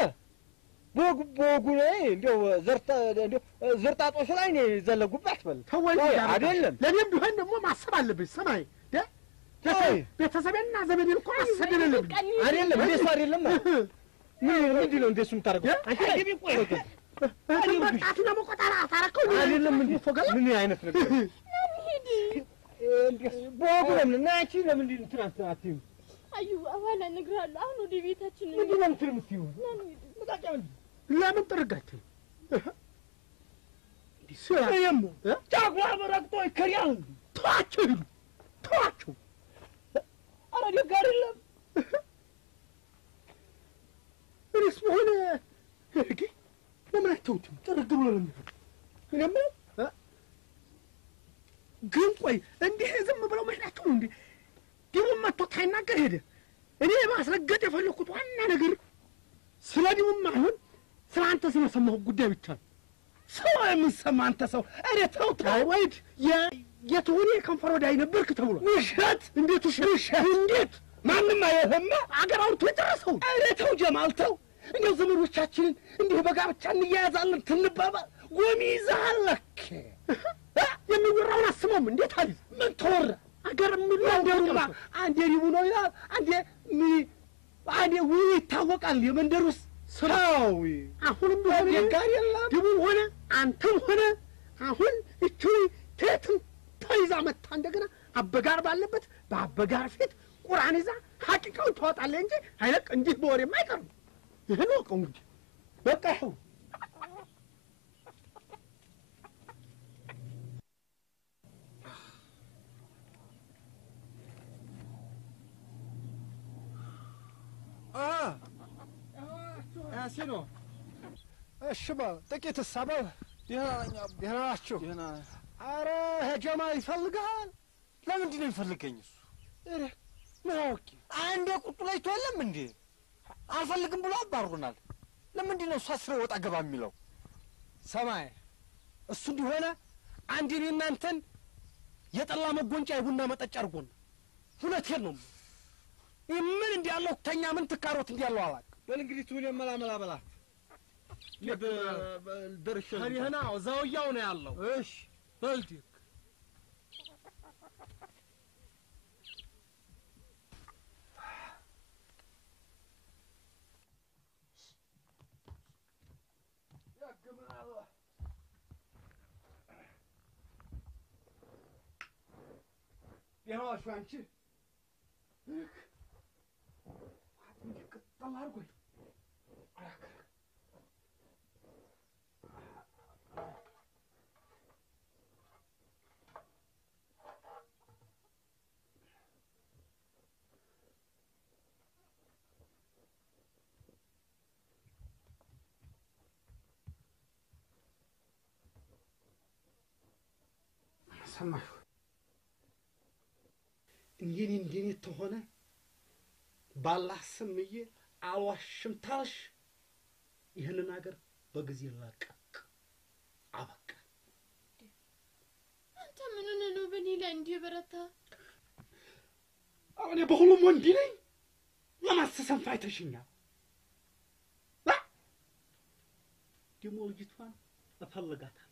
ቦጉ ላይ እንደው ዘርጣጦሽ ላይ ነው ዘለጉባት በል ተወይ አይደለም ለኔም ቢሆን ደግሞ ማሰብ አለብኝ። ሰማይ ቤተሰቤና ዘመዴን እኮ አሰደለልኝ አይደለም እንደሱ አይደለም ምንድን ነው እንደሱ የምታደርገው አንተ ግቢ ቆይ ተመጣጣቱ ደግሞ ቆጣራ ታረከው አይደለም ምን አይነት ነገር ቦጉ ለምን ናቺ ለምን ትናንት አትይም አዩ ኋላ እነግርሃለሁ። አሁን ወደ ቤታችን ምንድን ነው የምትይው? ለምን ጥርጋችሁ ሲያየሙ ጫጉላ በረግጦ ይከሪያል ተዋቸው ኧረ ደግ አይደለም እኔስ በሆነ ለምን አትተውትም? ጥርግ ብሎ ነው ምንም ግን ቆይ እንዲህ ዝም ብለው መሽናቸው ነው እንዴ? ዲቡም መጥቶ ታይናገር ሄደ። እኔ ማስረገጥ የፈለኩት ዋና ነገር ስለ ዲቡም አሁን ስላንተ ስለሰማሁ ጉዳይ ብቻ ነው። ሰው የምንሰማ አንተ ሰው እኔ ተው ወይድ የትሆኔ ከንፈር ወዳይ ነበርክ ተብሎ ውሸት! እንዴት ውሸት? እንዴት ማንም አይሰማ አገር አውጥቶ የጨረሰው። እኔ ተው ጀማል ተው። እንደው ዘመዶቻችንን እንዲህ በጋብቻ እንያያዛለን ትንባባል ጎሚ ይዛለክ የሚወራውን አስመም እንዴት አለ ምን ተወራ አገር ምን ያንደሩማ አንዴ ሪቡ ነው ይላል አንዴ ውይ ይታወቃል የመንደሩስ ሰው አሁንም ቢሆን የጋር የለም ድቡን ሆነ አንተም ሆነ አሁን እቺ ተትም ተይዛ መጣ እንደገና አበጋር ባለበት በአበጋር ፊት ቁርአን ይዛ ሐቂቃውን ተወጣለህ እንጂ አይለቅ እንጂ በወሬ የማይቀር ይሄ ነው እንጂ በቃ ይኸው ያሲኖ እሺ በል ጥቂት ሰበብ ደህና ናችሁ? ኧረ ጀማል ይፈልግሃል። ለምንድን ነው የሚፈልገኝ እሱ? ምን አውቄ አንዴ ቁጡ ላይ ተወለም እንዴ አልፈልግም ብሎ አባሩናል። ለምንድን ነው እሱ አስረ ወጣ ገባ የሚለው? ሰማይ እሱ እንዲሆነ አንዴ እኔ እናንተን የጠላ መጎንጫ የቡና መጠጫ አድርጎን እውነቴን ነው። ምን እንዲያለው ተኛ ምን ትካሮት እንዲያለው አላውቅም። በል እንግዲህ ትሁን የመላመላ በላት ደርሼ ከሪህና ዘውያው ነው ያለው። እሺ በልዲክ ያገምናል ያዋሽ አንቺ ቅጠል አድርጎኝ ሰማሽ እንዴኔ ተሆነ ባላህ ስምዬ አዋሽም ታልሽ ይህንን ሀገር በጊዜ ላቀቅ አበቃ። አንተ ምን ነው በኔ ላይ እንዲህ በረታ? እኔ በሁሉም ወንድ ነኝ ለማስተሰንፋ አይተሽኛል። ደግሞ ልጅቷን እፈልጋታለሁ፣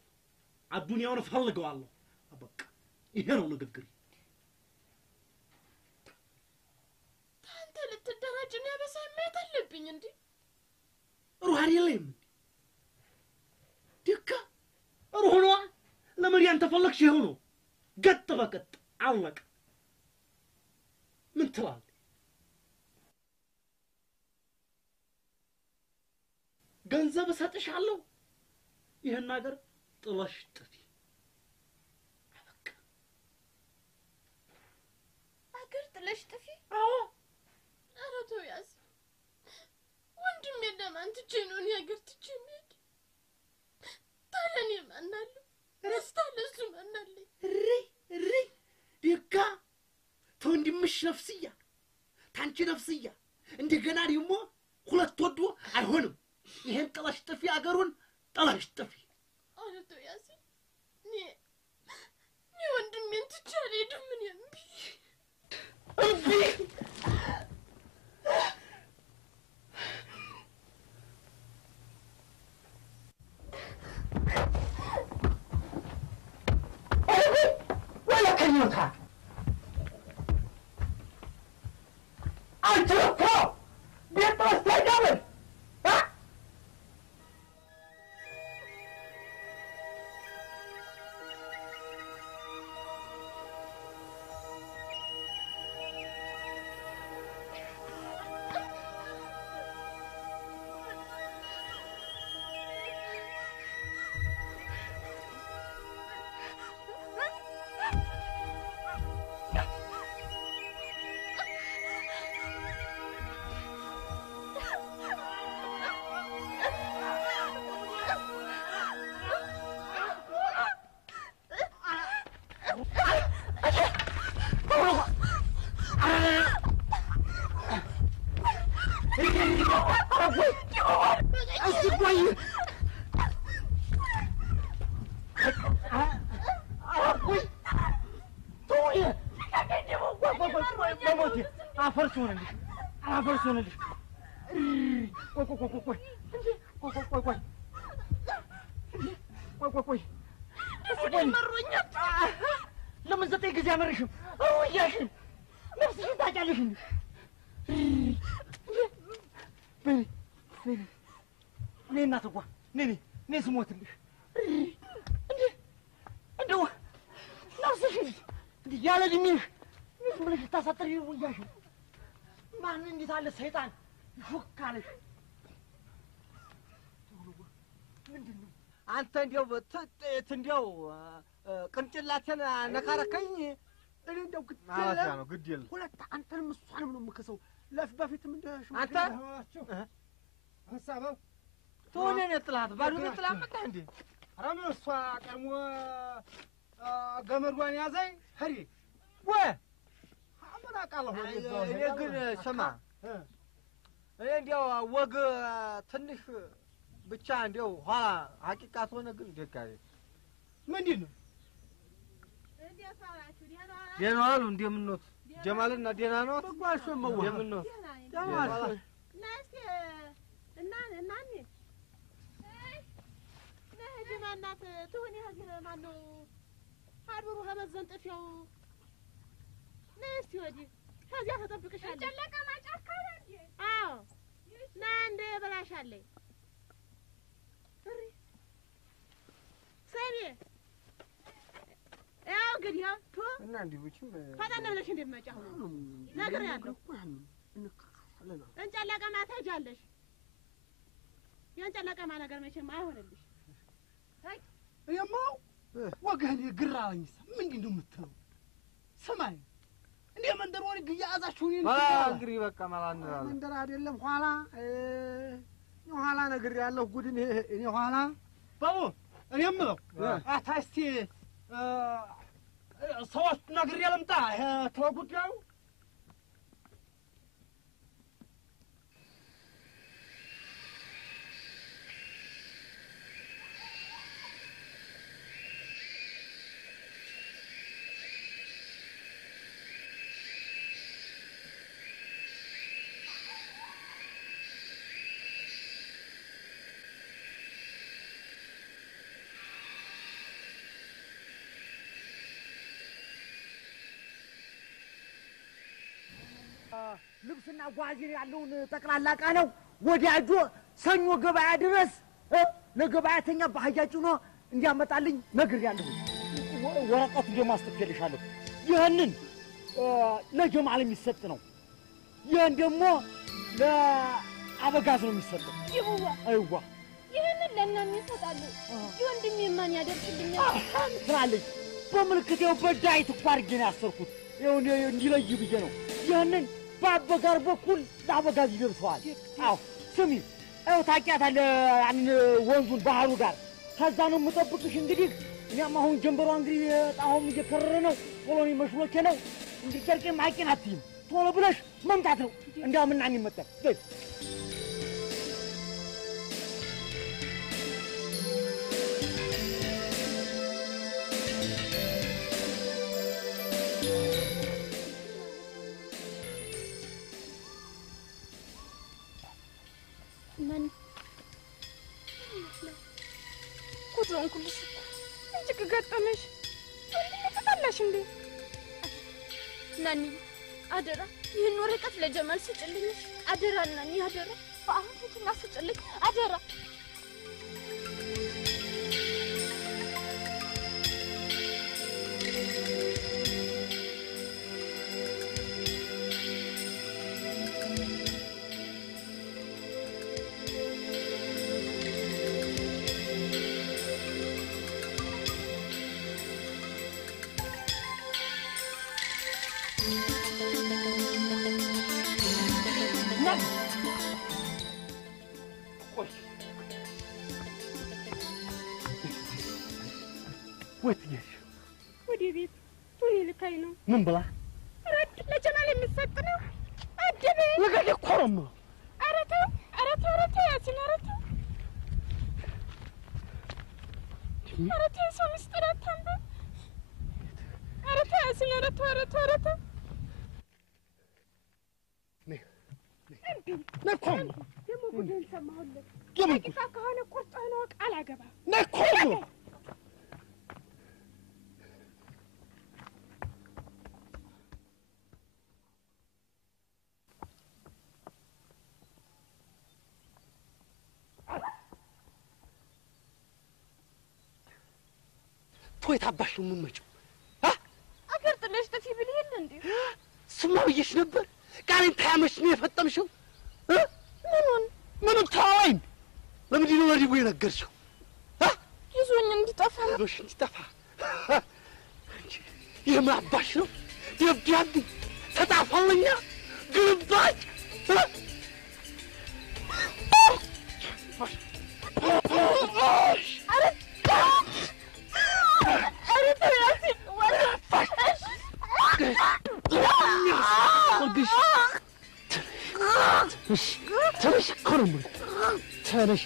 አዱንያውን እፈልገዋለሁ። አበቃ ይሄ ነው ንግግሬ። አንተ ልትደራጅ ነው ያበሳመት አለብኝ እንዴ? ሩሃን የለም ድካ ሩህኗ ለመሪያን ተፈለግሽ ይሄው ነው ገጥ በቀጥ አለቀ። ምን ትላለህ? ገንዘብ እሰጥሻለሁ፣ ይሄን ነገር ጥለሽ ጥፊ። አበቃ አገር ጥለሽ ጥፊ? አዎ። ኧረ ተው ያዝ ወንድም የለም አንትቼ ነው እኔ አገር ትቼ የምሄድ። ታዲያ እኔ ማን አለኝ? ረስታ ለሱ ማን አለኝ? እሪ ዲካ ተወንድምሽ ነፍስያ ታንቺ ነፍስያ እንደገና ደግሞ ሁለት ወዶ አይሆንም። ይሄን ጥለሽ ጥፊ፣ አገሩን ጥለሽ ጥፊ። ኧረ ተው ያዝ እኔ ወንድሜን ትቼ አልሄድም። ምን እምቢ ولا كلمتها أنت رفض بيت مستقبل ها በሞቴ አፈርስ ሆነልሽ አፈርስ ሆነልሽ ቆይ ለምን 9 ጊዜ አመረሽም እያሽን ነፍስሽን ታውቂያለሽ እንዴ ነይ እናትዋ ነይ ስሞትልሽ እንደው ነፍስሽን ያለ እድሜሽ ዝም ብለሽ ታሳጥሪ እያሽን ማን እንዴት አለ ሰይጣን ሹክ አለሽ ምንድን ነው አንተ እንዲያው እንዲያው ቅንጭላቴን ነካረከኝ እኔ እንደው ግድ የለም ሁለት አንተንም እሷንም ነው የምከሰው በፊትም እንደ አንተ ሀሳበው ተወኔን የጥላት ባዶ ጥላት መጣ እንዴ ኧረ ምን እሷ ቀድሞ ገመዷን ያዘኝ ሄሪ ወይ ምን አውቃለሁ እኔ ግን ስማ እኔ እንዲያው ወግ ትንሽ ብቻ እንዲያው ኋላ ሀቂቃት ሆነ ግን ደጋሪ ምንድን ነው ደህና ዋሉ እንደምንኖት ጀማልና ደህና ነው በጓሾ መዋ እንደምንኖት ጀማል ናስቲ እናኔ ነህጅማናት ትሁን ያዝረ ማነው አድሩ ሀበዘንጥፊው ናስቲ ወዲ ከዚያ ተጠብቅሻለሁ ጨለቀ ማጫካ እንዴ አዎ ና እንደ በላሻለኝ ሰኔ ያው እንግዲህ ያው ቶ እና እንዲህ ብቻም ፈጣን ብለሽ እንደማጫው ነገር ያለው እንጨለቀማ ታጃለሽ የእንጨለቀማ ነገር መቼም አይሆንልሽ አይ የማው ወገኔ ግራኝ ምንድን ነው የምትለው ሰማይ እንዴ መንደር ወሬ ግያዛችሁ እንግዲህ በቃ ማላንራለ መንደር አይደለም ኋላ ነገር ያለው ጉድን እኔ ኋላ ባቡ እኔ የምለው አታስቲ ሰዎች ነግሬ ልምጣ ተጉዳዩ ልብስና ጓዚር ያለውን ጠቅላላ ዕቃ ነው ወዲያጆ ሰኞ ገበያ ድረስ ለገበያተኛ ባጃጅ ነው እንዲያመጣልኝ ነግሬያለሁ። ወረቀቱ ደግሞ አስጥቼልሻለሁ። ይህንን ለጀማል የሚሰጥ ነው። ይህን ደግሞ ለአበጋዝ ነው የሚሰጠው። አይዋ ይህንን ለእናም ይሰጣሉ። የወንድሜ ማን ያደርግልኛል ትላለች። በምልክቴው በዳይት እኮ አድርጌ ነው ያሰርኩት። ይኸው እንዲለይ ብዬ ነው። ይህንን በአበጋር በኩል ለአበጋዝ ይደርሰዋል። አዎ ስሚ፣ ይኸው ታውቂያታለህ ያን ወንዙን ባህሩ ጋር ከዛ ነው የምጠብቅሽ። እንግዲህ እኛም አሁን ጀንበሯ እንግዲህ ጣሁም እየከረረ ነው። ቶሎ መስሎቼ ነው እንግዲህ ጨርቄ ማቄን አትይም። ቶሎ ብለሽ መምጣት ነው። እንዳምናኝ ይመጣል ኩልሽ እጅግ ገጠመሽ ተጣላሽ እንዴ? ናኒ አደራ ይህን ወረቀት ለጀማል ስጭልኝ አደራ። ናኒ አደራ በአሁን ሂጂና ስጭልኝ አደራ። ምን ብላ ረድ ለጀማል የሚሰጥ ነው አደረ ለገደ ኮረም አረተ ያሲን አረተ ሰው ምስጥራት ታንበ አረተ ያሲን አረተ ነኮም ደግሞ ጉድን ሰማሁልህ የምን ጥቂት ከሆነ ቁርጥህ ነው ቃል አገባ ነኮም ቶይ ታባሽ ነው የምመጪው አገር ጥለሽ ጥፊ ብልህ እንዴ ስማ ብዬሽ ነበር ቃሌን ታያመሽ ነው የፈጠምሽው ምኑን ታወኝ ለምንድን ነው ለዲቡ የነገርሽው ይዞኝ እንዲጠፋ ይዞሽ እንዲጠፋ የምን አባሽ ነው ደብዳቤ ተጣፋለኛ ግልባጭ ተነሽ ኮረም ተነሽ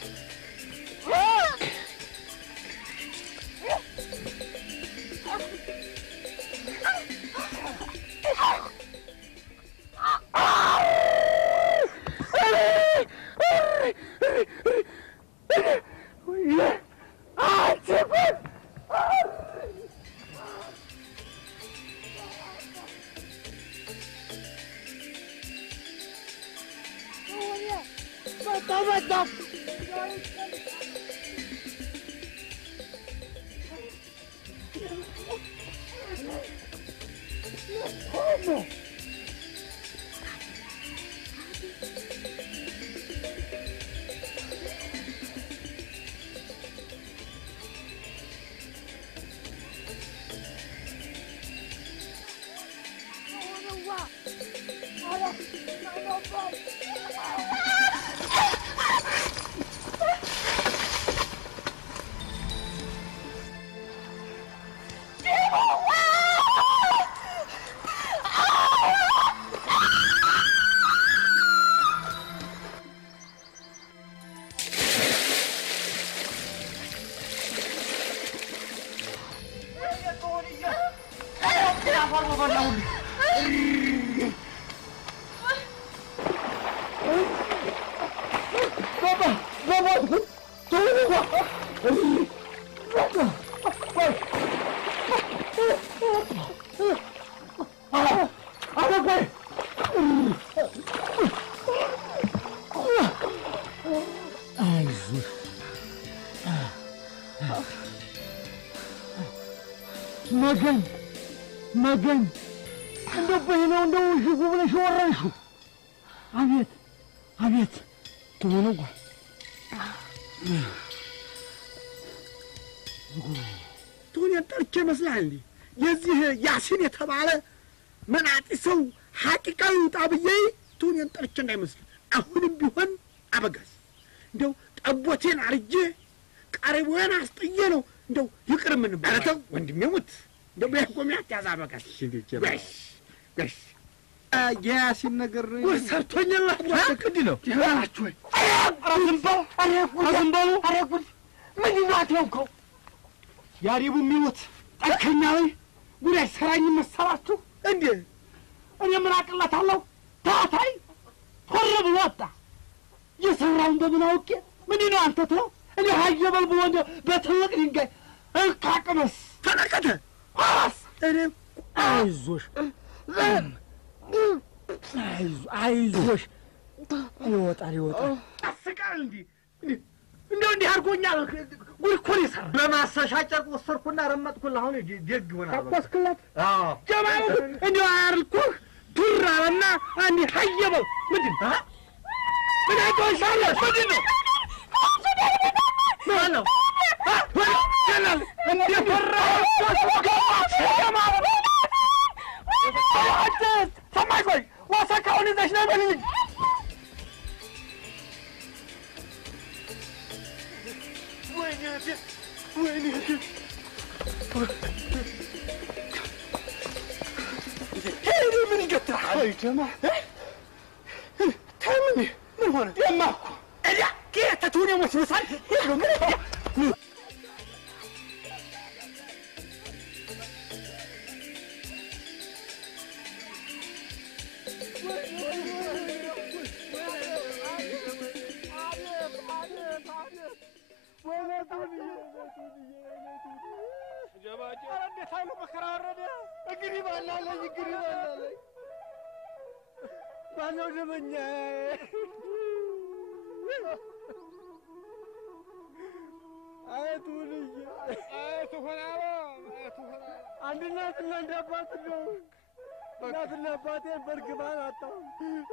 መገን እንደው በይነው እንደው ሽጉ ብለሽ ወረንሽው አቤት ትሆነው ትሆን ጠርቼ መስላል እንዴ የዚህ ያሲን የተባለ መናጢ ሰው ሐቂቃው ይውጣ ብዬ ትሆን ጠርቼ እንዳይመስል አሁንም ቢሆን አበጋዝ እንደው ጠቦቴን አርጄ ቀሪቦን አስጥዬ ነው እንደው ይቅር ምን ባረተው ወንድሜ ሙት እንደው በቆሚያት ያዛበጋዝ ጋሽ የያሲን ነገር ወሰርቶኛል አትቅድ ነው ይላችሁ ወይ አረዝምባው አረጉድ ምን ይናተውከው ያሪቡ የሚሉት ጠከኛ ላይ ጉዳይ ሰራኝ መሰላችሁ እንዴ እኔ ምን አቅላታለሁ ታታይ ሆረ ብሎ ወጣ የሰራውን በምን አውቄ ምን ነው አንተ ተው እኔ ሀየበል ብሎ እንደ በትልቅ ድንጋይ እንካቅመስ ተነቀተ አስ እኔ አይዞሽ አይዞሽ ይወጣል አስቃል እንዴ እንደው እንዲህ አድርጎኛል ጉድ እኮ ነው የሰራው ለማሰሻ ጨርቅ ወሰድኩና ረመጥኩልህ አሁን ደግ ሆናል ተቆስክለት አዎ ጀማሉ እንደው አያርኩህ ዱር አለና አንዴ ሀየበው ምንድን ምን አይቶሻለሽ ምንድን ነው ማነው ገላል እንደ ፈራ ጀማሉ ሰማይ ቆይ ዋሳካውን ይዘሽ ነው በልኝ ወይኔ ምን ይገትራል ጀማ ታምን ምን ሆነ የማኩ እያ ከየተቱን ወስወሳል ምን እንግዲህ ባላለኝ ባለው ደመኛ አያቱ ሆናሎ አንድ እናትና አንድ አባት ነው። እናትና አባቴ በርግማን አጣሁ።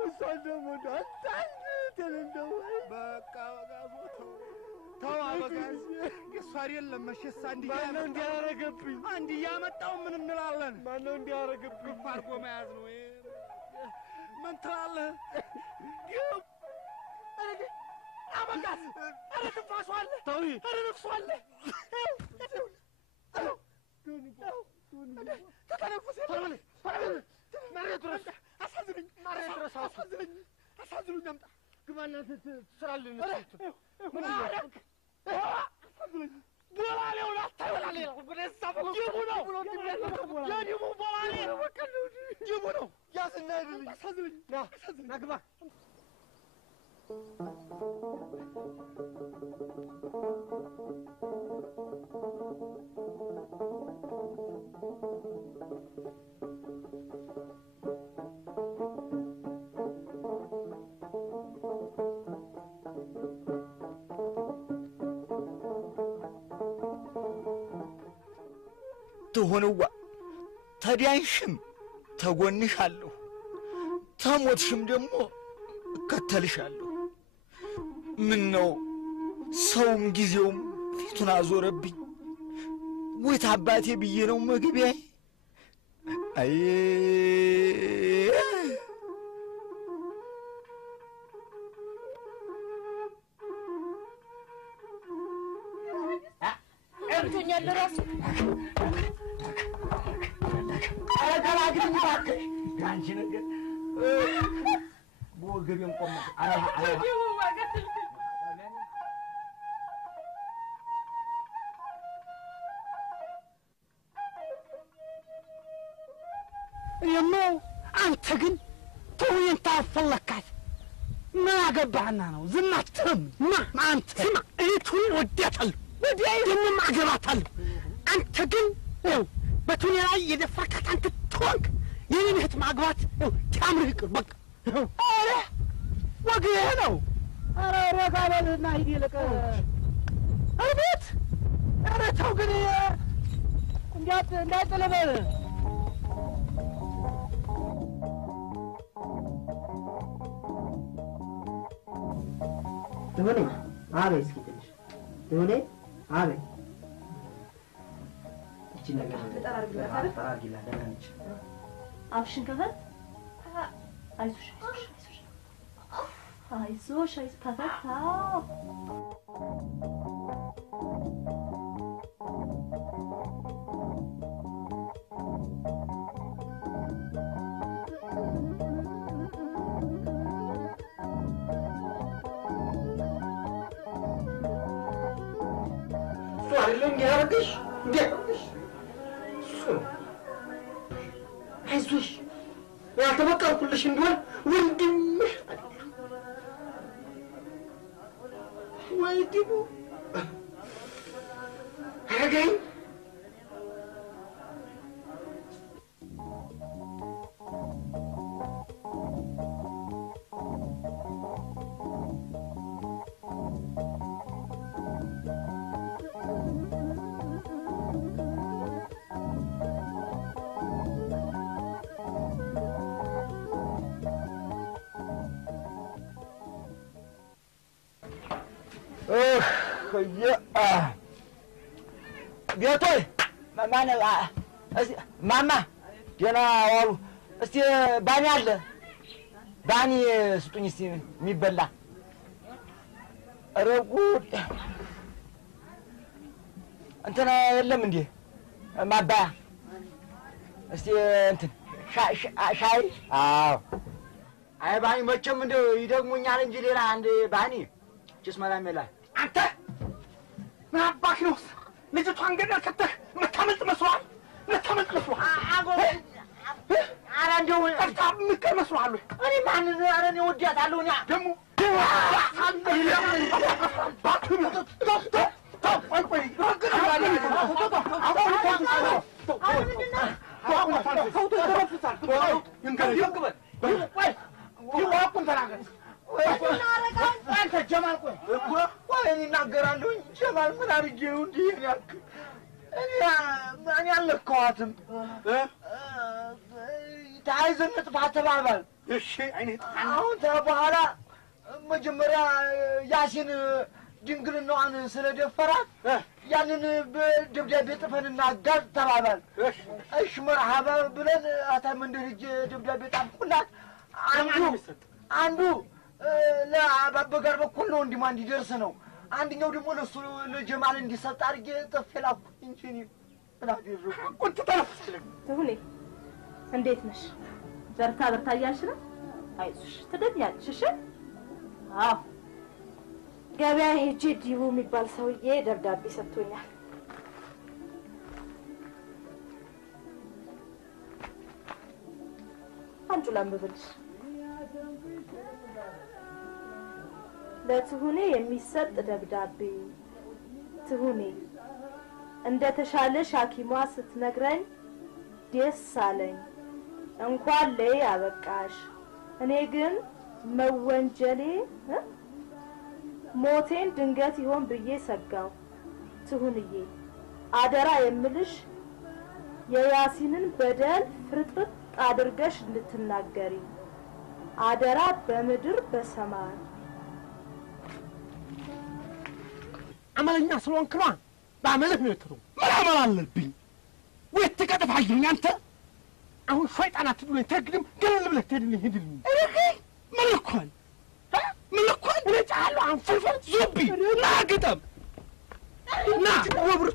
እሷን ደግሞ አጣልተን እንደው በቃ ተው አበጋዝ እሱ አይደለም መሸሳ ማነው እንዲያረገብኝ አንድ እያመጣው ምን እንላለን? ማነው እንዲያረገብኝ አርጎ መያዝ ነው። ምን ትላለህ? አበጋዝ ኧረ ትንፋሱ አለ ተው ኧረ ነፍሱ አለ ተተነፍስ መሬቱ ረሳ አሳዝነኝ አምጣ ግባና ትስራልን ምን አደረግ አሳዝነኝ ቦላሌው ላታይወላሌ ወደዛ ጅቡ ነው የጅቡ ቦላሌ ጅቡ ነው ያዝና አይደልኝ አሳዝነኝ ና ግባ ትሆንዋ ተዲያንሽም ተጎንሻለሁ ተሞትሽም ደግሞ እከተልሻለሁ። ምን ነው ሰውም ጊዜውም ፊቱን አዞረብኝ። ወይት አባቴ ብዬ ነው መግቢያዬ። አይ እርቶኛል ራሱ አላግኝ ባክሽ አንቺ ነገር ወገቤን ቆም የማው አንተ ግን ተውዬን ታፈለካት ምን አገባህና ነው ዝም አትልም? አንተ ስማ እህቱን ወዳታለሁ ወዲያይ ደግሞ ማገባታለሁ። አንተ ግን በቱኔ ላይ የደፈርካት አንተ ትሆንክ የኔን እህት ማግባት ታምርህ ይቅር በቃ። ኧረ ወግህ ነው። ኧረ ረጋ በልና ሂድ ይልቅ አቤት። ኧረ ተው ግን እንዳይጥልበል ትሆኔ አቤት እስኪ ትንሽ ትሆኔ አቤት እቺ ነገር ተጠራርጊላት ደህና ነች። አፍሽን ከፈት አይዞሽ ከፈት እንዲያርግሽ አይዞሽ ያልተበቀልኩልሽ እንደሆነ ወንድምሽ ወይድሙ አረገኝ ቤቶይ ማማ ደህና ዋሉ። እስቲ ባኒ አለ ባኒ ስጡኝ እስቲ የሚበላ። ኧረ ጉድ እንትን የለም እንዴ ማባያ? እስቲ እንትን ሻይ። አዎ አይ ባኒ መቼም እንደው ይደግሙኛል እንጂ ሌላ አንድ ባኒ ጭስ መላመላ። አንተ ምን አባክ ነው ልጅቷን ገደል ከተህ መታመልጥ መስሏል? ኧረ እንደው ጠፍታ ምቀር መስሏል። እኔ ማንን ኧረ እኔ ወዲያታለሁ። እኔ ደግሞ ቆይ ይወቅበል ወይ ይዋቁን ተናገር አንተ ጀማል ቆይ እኮ ቆይ እኔ እናገራለሁ ጀማል ምን አድርጌው እንዲህ ያክል እኔ አልለካዋትም ታይዘን ጥፋ ተባባል እሺ አይኔ አሁን በኋላ መጀመሪያ ያሲን ድንግልናዋን ስለደፈራት ያንን በደብዳቤ ጽፈንና ጋር ተባባል እሺ መርሐባ ብለን አታመንደር እጅ ደብዳቤ ጣፍኩላት አንዱ ለአባበጋር በኩል ነው እንዲማ እንዲደርስ ነው አንደኛው ደግሞ ለሱ ለጀማል እንዲሰጥ አድርጌ ጽፌላኩ እንጂ ብላዲሩ ቁንት ተረፍልኝ ትሁኔ እንዴት ነሽ በርታ በርታ እያልሽ ነው አይዞሽ ትደኛለሽ እሺ አዎ ገበያ ሄጄ ዲቡ የሚባል ሰውዬ ደብዳቤ ሰጥቶኛል አንቺ ላምብልሽ ለትሁኔ የሚሰጥ ደብዳቤ ትሁኔ እንደተሻለሽ ሐኪሟ ስትነግረኝ ደስ አለኝ እንኳን ለይ አበቃሽ እኔ ግን መወንጀሌ ሞቴን ድንገት ይሆን ብዬ ሰጋው ትሁንዬ አደራ የምልሽ የያሲንን በደል ፍርጥጥ አድርገሽ እንድትናገሪ አደራ በምድር በሰማይ አመለኛ ስለሆንክ ነው ባመለህ ነው ትሩ ምን አመል አለብኝ ወይ ተቀጥፋኝ አንተ አሁን ሸይጣናት ብሎ ተግድም ገለል ብለህ ትሄድልኝ ሄድልኝ መልኳል መልኳል ለጫሉ አንፈልፈል ዙቢ ና ግጠም ና ወብር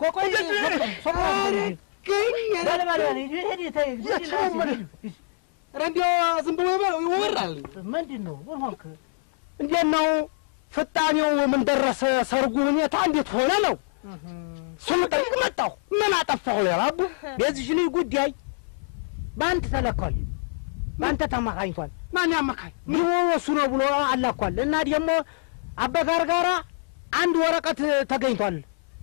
ቆቆይ ረንዲዮ ዝም ብሎ ይወራል ምንድነው ወርሆንክ እንዴት ነው ፍጣኔው ምን ደረሰ ሰርጉ ሁኔታ እንዴት ሆነ ነው ስምጠይቅ መጣሁ ምን አጠፋሁ ያላቡ የዚህ ልጅ ጉዳይ ባንተ ተለካል ባንተ ተማካኝቷል ማን ያማካኝ ምን ወሱ ነው ብሎ አላኳል እና ደግሞ አበጋር ጋራ አንድ ወረቀት ተገኝቷል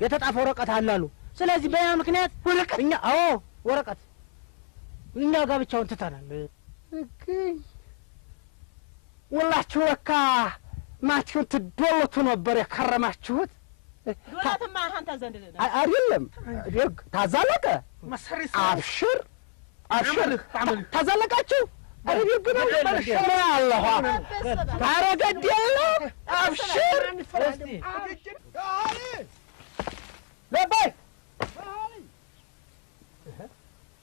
የተጣፈ ወረቀት አላሉ ስለዚህ በያ ምክንያት ወረቀት እኛ አዎ ወረቀት እኛ ጋብቻውን ትተናል ወላችሁ ለካ ማችሁን ትዶሎቱ ነበር የከረማችሁት ዶላትማ አንተ ዘንድ አይደለም ደግ ታዛለቀ አብሽር አብሽር ታዛለቃችሁ አይደግ ነው በርሻማ አላህ ታረገደለ አብሽር ለባይ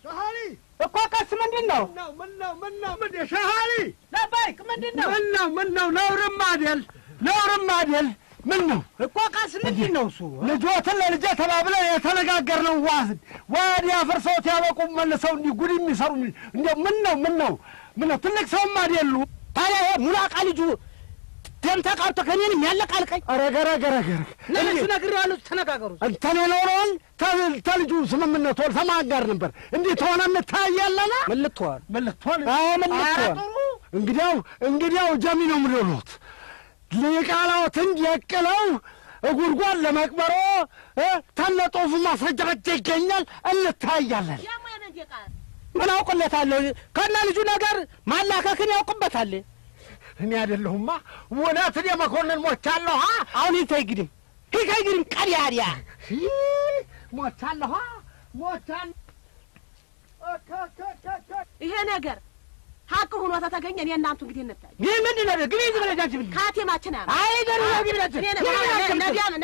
ሻሃሊ እኮ ቀስ ምንድነው ምን ሻሃሊ ለባይ ምንድነው ነውርም አይደል ምን ነው እኮ ቀስ ምንድነው እሱ ልጆትን ለልጄ ተባብለን የተነጋገርነው ዋህድ ወዲያ ፈርሰውት ያበቁ መልሰው እንዲህ ጉድ የሚሰሩ እንደው ምን ነው ትልቅ ሰውም አይደሉ ታዲያ ሙላቃ ልጁ ደም ተቃርቶ ከኔንም ያለቃልቀኝ አረገረገረገ ለምን ነግሬዋለሁ ተነጋገሩ አንተ ነው ተልጁ ስምምነት ወል ተማጋር ነበር እንዴ ተሆነም ታያለና መልቷል አዎ መልቷል እንግዲያው ጀሚ ነው ምሎት ሊቃላውት እንዲያቀለው ጉርጓን ለመቅበሮ ተነጦፉ ማስረጃ ይገኛል እንታያለን ምን አውቅለታለሁ ከና ልጁ ነገር ማላከክን ያውቅበታል እኔ አይደለሁማ ወናት የመኮንን ሞቻለሁ አሁን ይተይግድም ቀዲያዲያ ሞቻለሁ ይሄ ነገር ሀቅ ሆኖ ተገኘ እኔ እናንቱ እንግዲህ እንታይ ይሄ ምንድን ነው ግን ይዘ ለጃንቺ ምን ካቴማችን አረ አይደሩ ግብራችን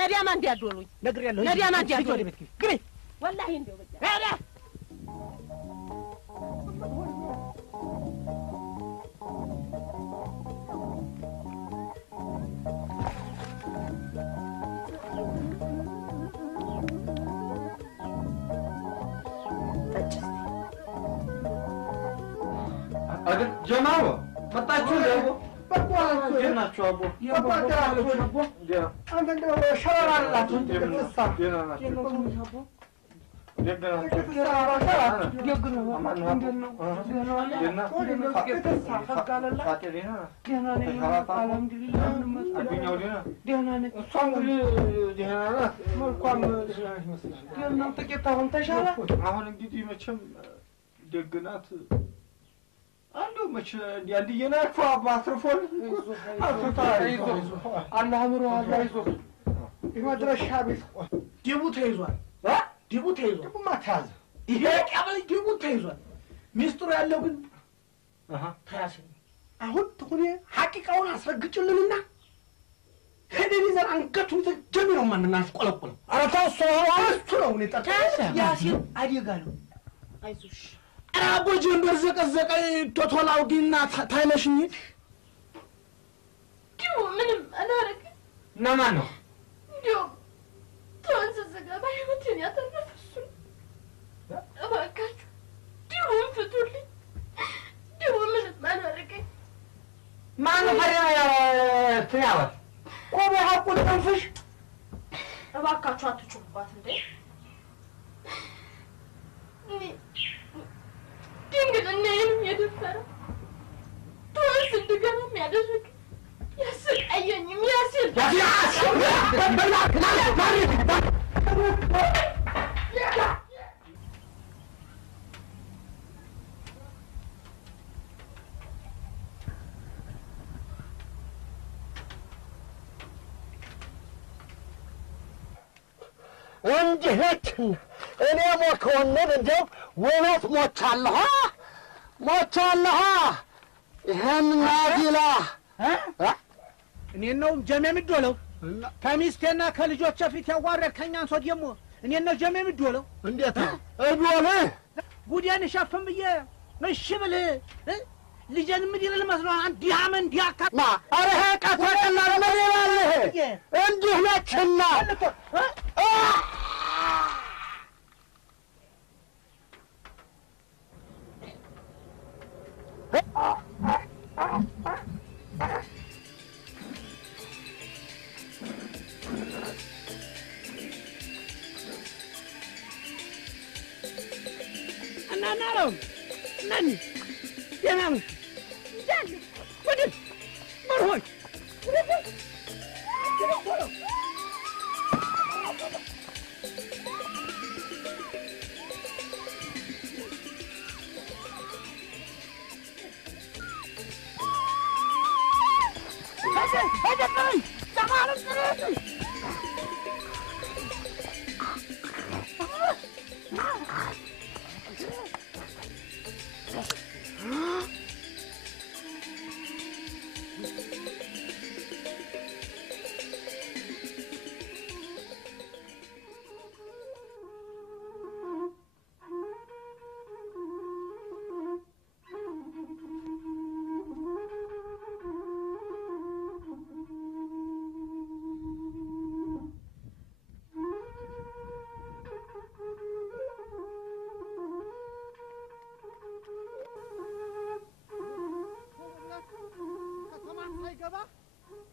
ነዲያማ እንዲያዶሉኝ ነግሬያለሁ ነዲያማ እንዲያዶሉኝ ግሪ ወላሂ እንደው በቃ አረ አገር ጀማው መጣችሁ ለቦ በቋንቋ ጀናችሁ አቦ የባዳችሁ አቦ አንተ እንደው ሸራራላችሁ እንደተሳ አንዱ መች ያንዲየናችሁ አባትርፎን አላህ አምሮ አላህ ይዞ ይመድረሻ ቤት ዲቡ ተይዟል ዲቡ ተይዟል ዲቡ ማታዝ ይሄ ቀበሌ ዲቡ ተይዟል ሚስጥሩ ያለው ግን ታያስ አሁን ትኩኔ ሐቂቃውን አስረግጭልንና ከደኒ ዘር አንገቱን ተጀምሮ ማንናስ ቆለቆለ አራታው ነው ነው ተጣ ያሲን አዲጋሉ አይዞሽ አቦጅ እንደዘቀዘቀ ቶቶላው ዲና ታይለሽኝ ዲው ምንም አላረግ ነማን ነው ዲው ተንዘዘጋ ባይሁትን ያተረፈሱ እባካችሁ ዲው ፍቱልኝ ዲው ምንም አላረግ ማን ፈረና ትያወ ቆበ ሐቁን ተንፍሽ እባካችሁ አትጩባት እንዴ ድንግል እኔን የደፈረ ተወስ እንደገና ያደረግ ያሰቃየኝም ያሲል እንዴት እኔ ሞከወነን እንደው ወነት ሞቻለሁ ይሄን ናዲላ እኔ ነው ጀሜ ምዶለው ከሚስቴና ከልጆቼ ፊት ያዋረድከኝ አንሶ ደግሞ እኔ ነው ጀሜ ምዶለው እንዴት እዶለ ጉዴን ሸፍም ብዬ እሺ ብለህ ልጄን ምድል መስሎ አንድ ያመን ዲያካ ማ አረህ ቀፈቀና ለመለለ እንዲህ ነችና እናናረው ነኝ የናም ጃል ወደ ማርሆይ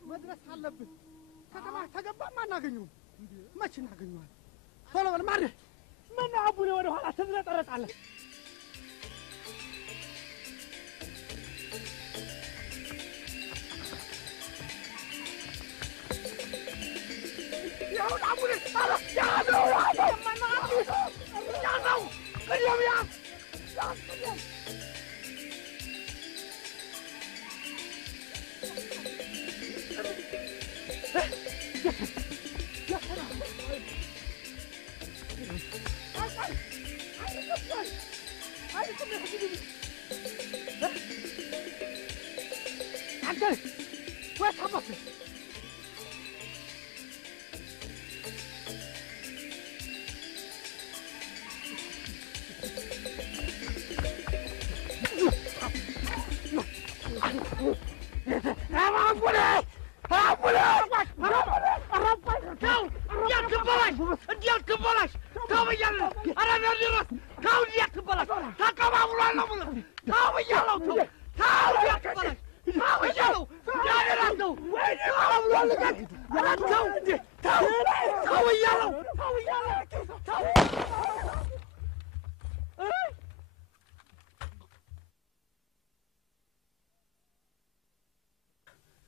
መድረስ አለብን ከተማ ተገባ ማናገኘው መቼ እናገኘዋለን ቶሎ በል ማር ምን አቡነ ወደ ኋላ ትዝረጠረጣለህ ያው አቡነ አላ ያው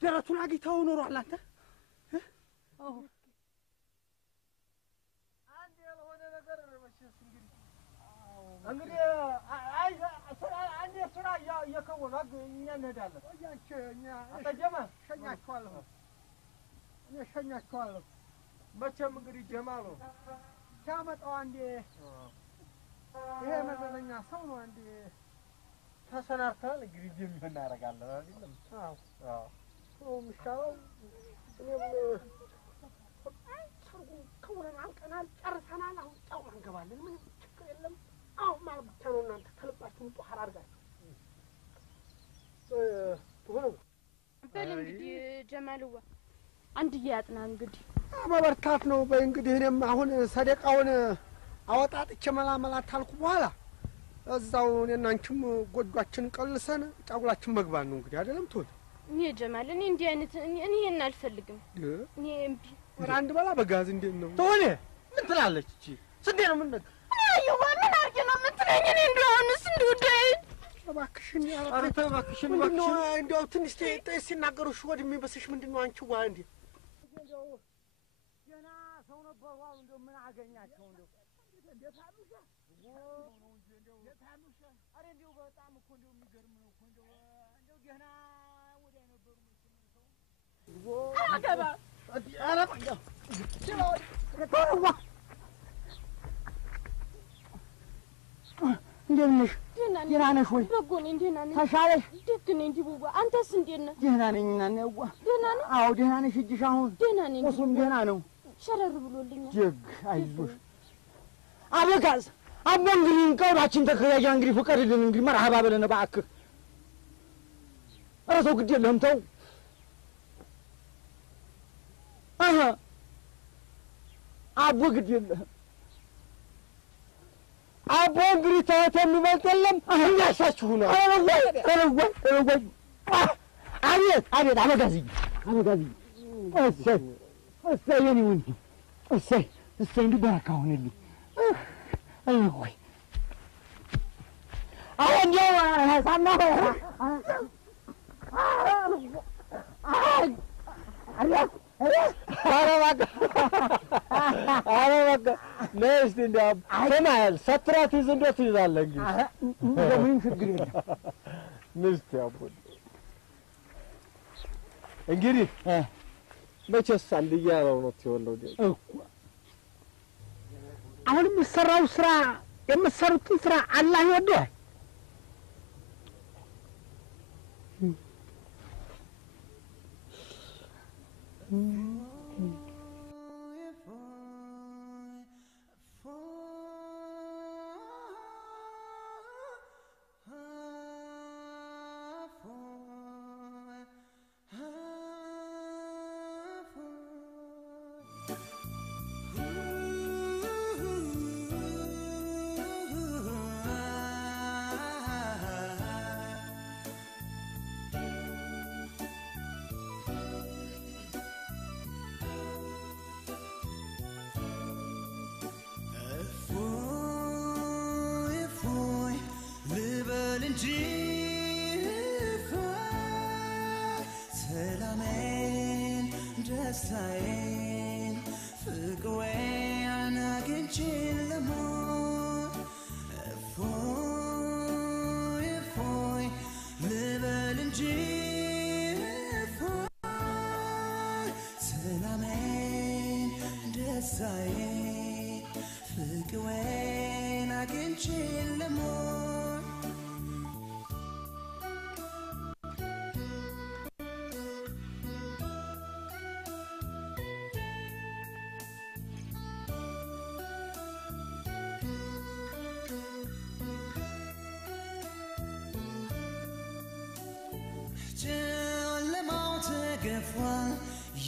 ደረቱን አግኝተው ኖሯል አንተ አንድ ያልሆነ ነገር መቼስ እንግዲህ አይ አንድ ስራ እየከወኑ እኛ እንሄዳለን። ጀማ ሸኛችኋለሁ፣ እኔ ሸኛችኋለሁ። መቼም እንግዲህ ጀማሉ ሲያመጣው አንዴ ይሄ መዘዘኛ ሰው ነው። አንዴ ተሰናርተናል። እንግዲህ እንደሚሆን እናደርጋለን አይደለም? አዎ የሚሻለው እኔም ሰርጉን ከውለን አልቀናል፣ ጨርሰናል። አሁን ጫው እንገባለን። ምንም ችግር የለም። አሁን ማለት ብቻ ነው እናንተ ከልባችሁን ጧሃር አድርጋችሁ ትሆኑ በል እንግዲህ ጀማልዋ አንድዬ ያጥና እንግዲህ በበርታት ነው። በይ እንግዲህ እኔም አሁን ሰደቃውን አወጣጥቼ መላመላ ታልኩ በኋላ እዛው እኔና አንቺም ጎጇችን ቀልሰን ጫጉላችን መግባት ነው እንግዲህ አይደለም? ትሆን እኔ ጀማል እኔ እንዲህ አይነት እኔ ይሄን አልፈልግም። እኔ እምቢ ወራ አንድ በላ በጋዝ እንዴት ነው ትሆን? ምን ትላለች እቺ? ስንዴ ነው ምን አየው ምን አርገ ነው የምትለኝ? እኔ እንደው አሁንስ እንደው ዳይ እባክሽን አረተ እባክሽን እንደው ትንሽ ሲናገሩሽ ወድ የሚበስሽ ምንድነው? አንቺ ዋ እንዴ ገና ሰው ነበሩ። እንደው ምን አገኛቸው እንደው እንዴት አሉሽ? እንዴት አሉሽ? አረ እንደው በጣም እኮ እንደው የሚገርም ነው እኮ እንደው ገና ወዲያ ነበሩ ሰው አገባ አረ እንዴት ነሽ? ደህና ነሽ ወይ? በጎ ነኝ። ደህና ነኝ። ተሻለሽ? ደግ ነኝ ዲቡባ። አንተስ እንዴት ነህ? ደህና ነኝ። እናነዋ ደህና ነህ? አዎ ደህና ነሽ? እጅሽ አሁን ደህና ነኝ። ቁስሉም ደህና ነው? ሸረር ብሎልኛል። ደግ አይዞሽ። አበጋዝ አባ እንግዲህ ቀውራችን ተከያጃ እንግዲህ ፍቀድልን እንግዲህ መርሐባ በለን እባክህ። ኧረ ተው ግድ የለህም ተው። አቦ ግድ የለህም አቦ እንግዲህ ተወት የሚበልጥ የለም። እንዳሻችሁ ነው። ኧረ ወይ አቤት አቤት አበጋዝዬ አበጋዝዬ እሰይ እሰይ የኔ ወንድም እሰይ እሰይ እንዲህ በረካ ሆነልኝ። ወይ አሁን እንዲያው ሳማ ኧረ በቃ ነይ እስኪ እንደው ስማል ሰትራት ይዘህ እንደው ትይዛለህ እንግዲህ ምንም ችግር የለም። ምስት ያቦ እንግዲህ መቼስ አንድያ ነው ተወለው እኮ አሁን የምትሰራው ስራ የምትሰሩትን ስራ አላህ ይወደዋል።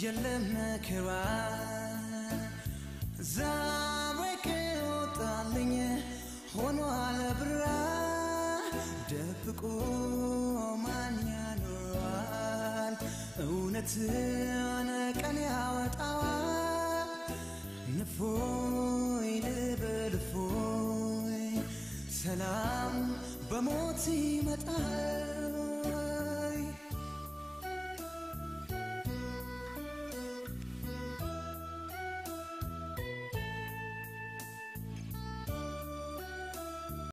የለም መከራ ዛሬ ከወጣልኝ ሆኗል ብራ ደብቆ ማን ያኖራል እውነትን ቀን ያወጣዋል ንፎይ ልበል እፎይ ሰላም በሞት ይመጣል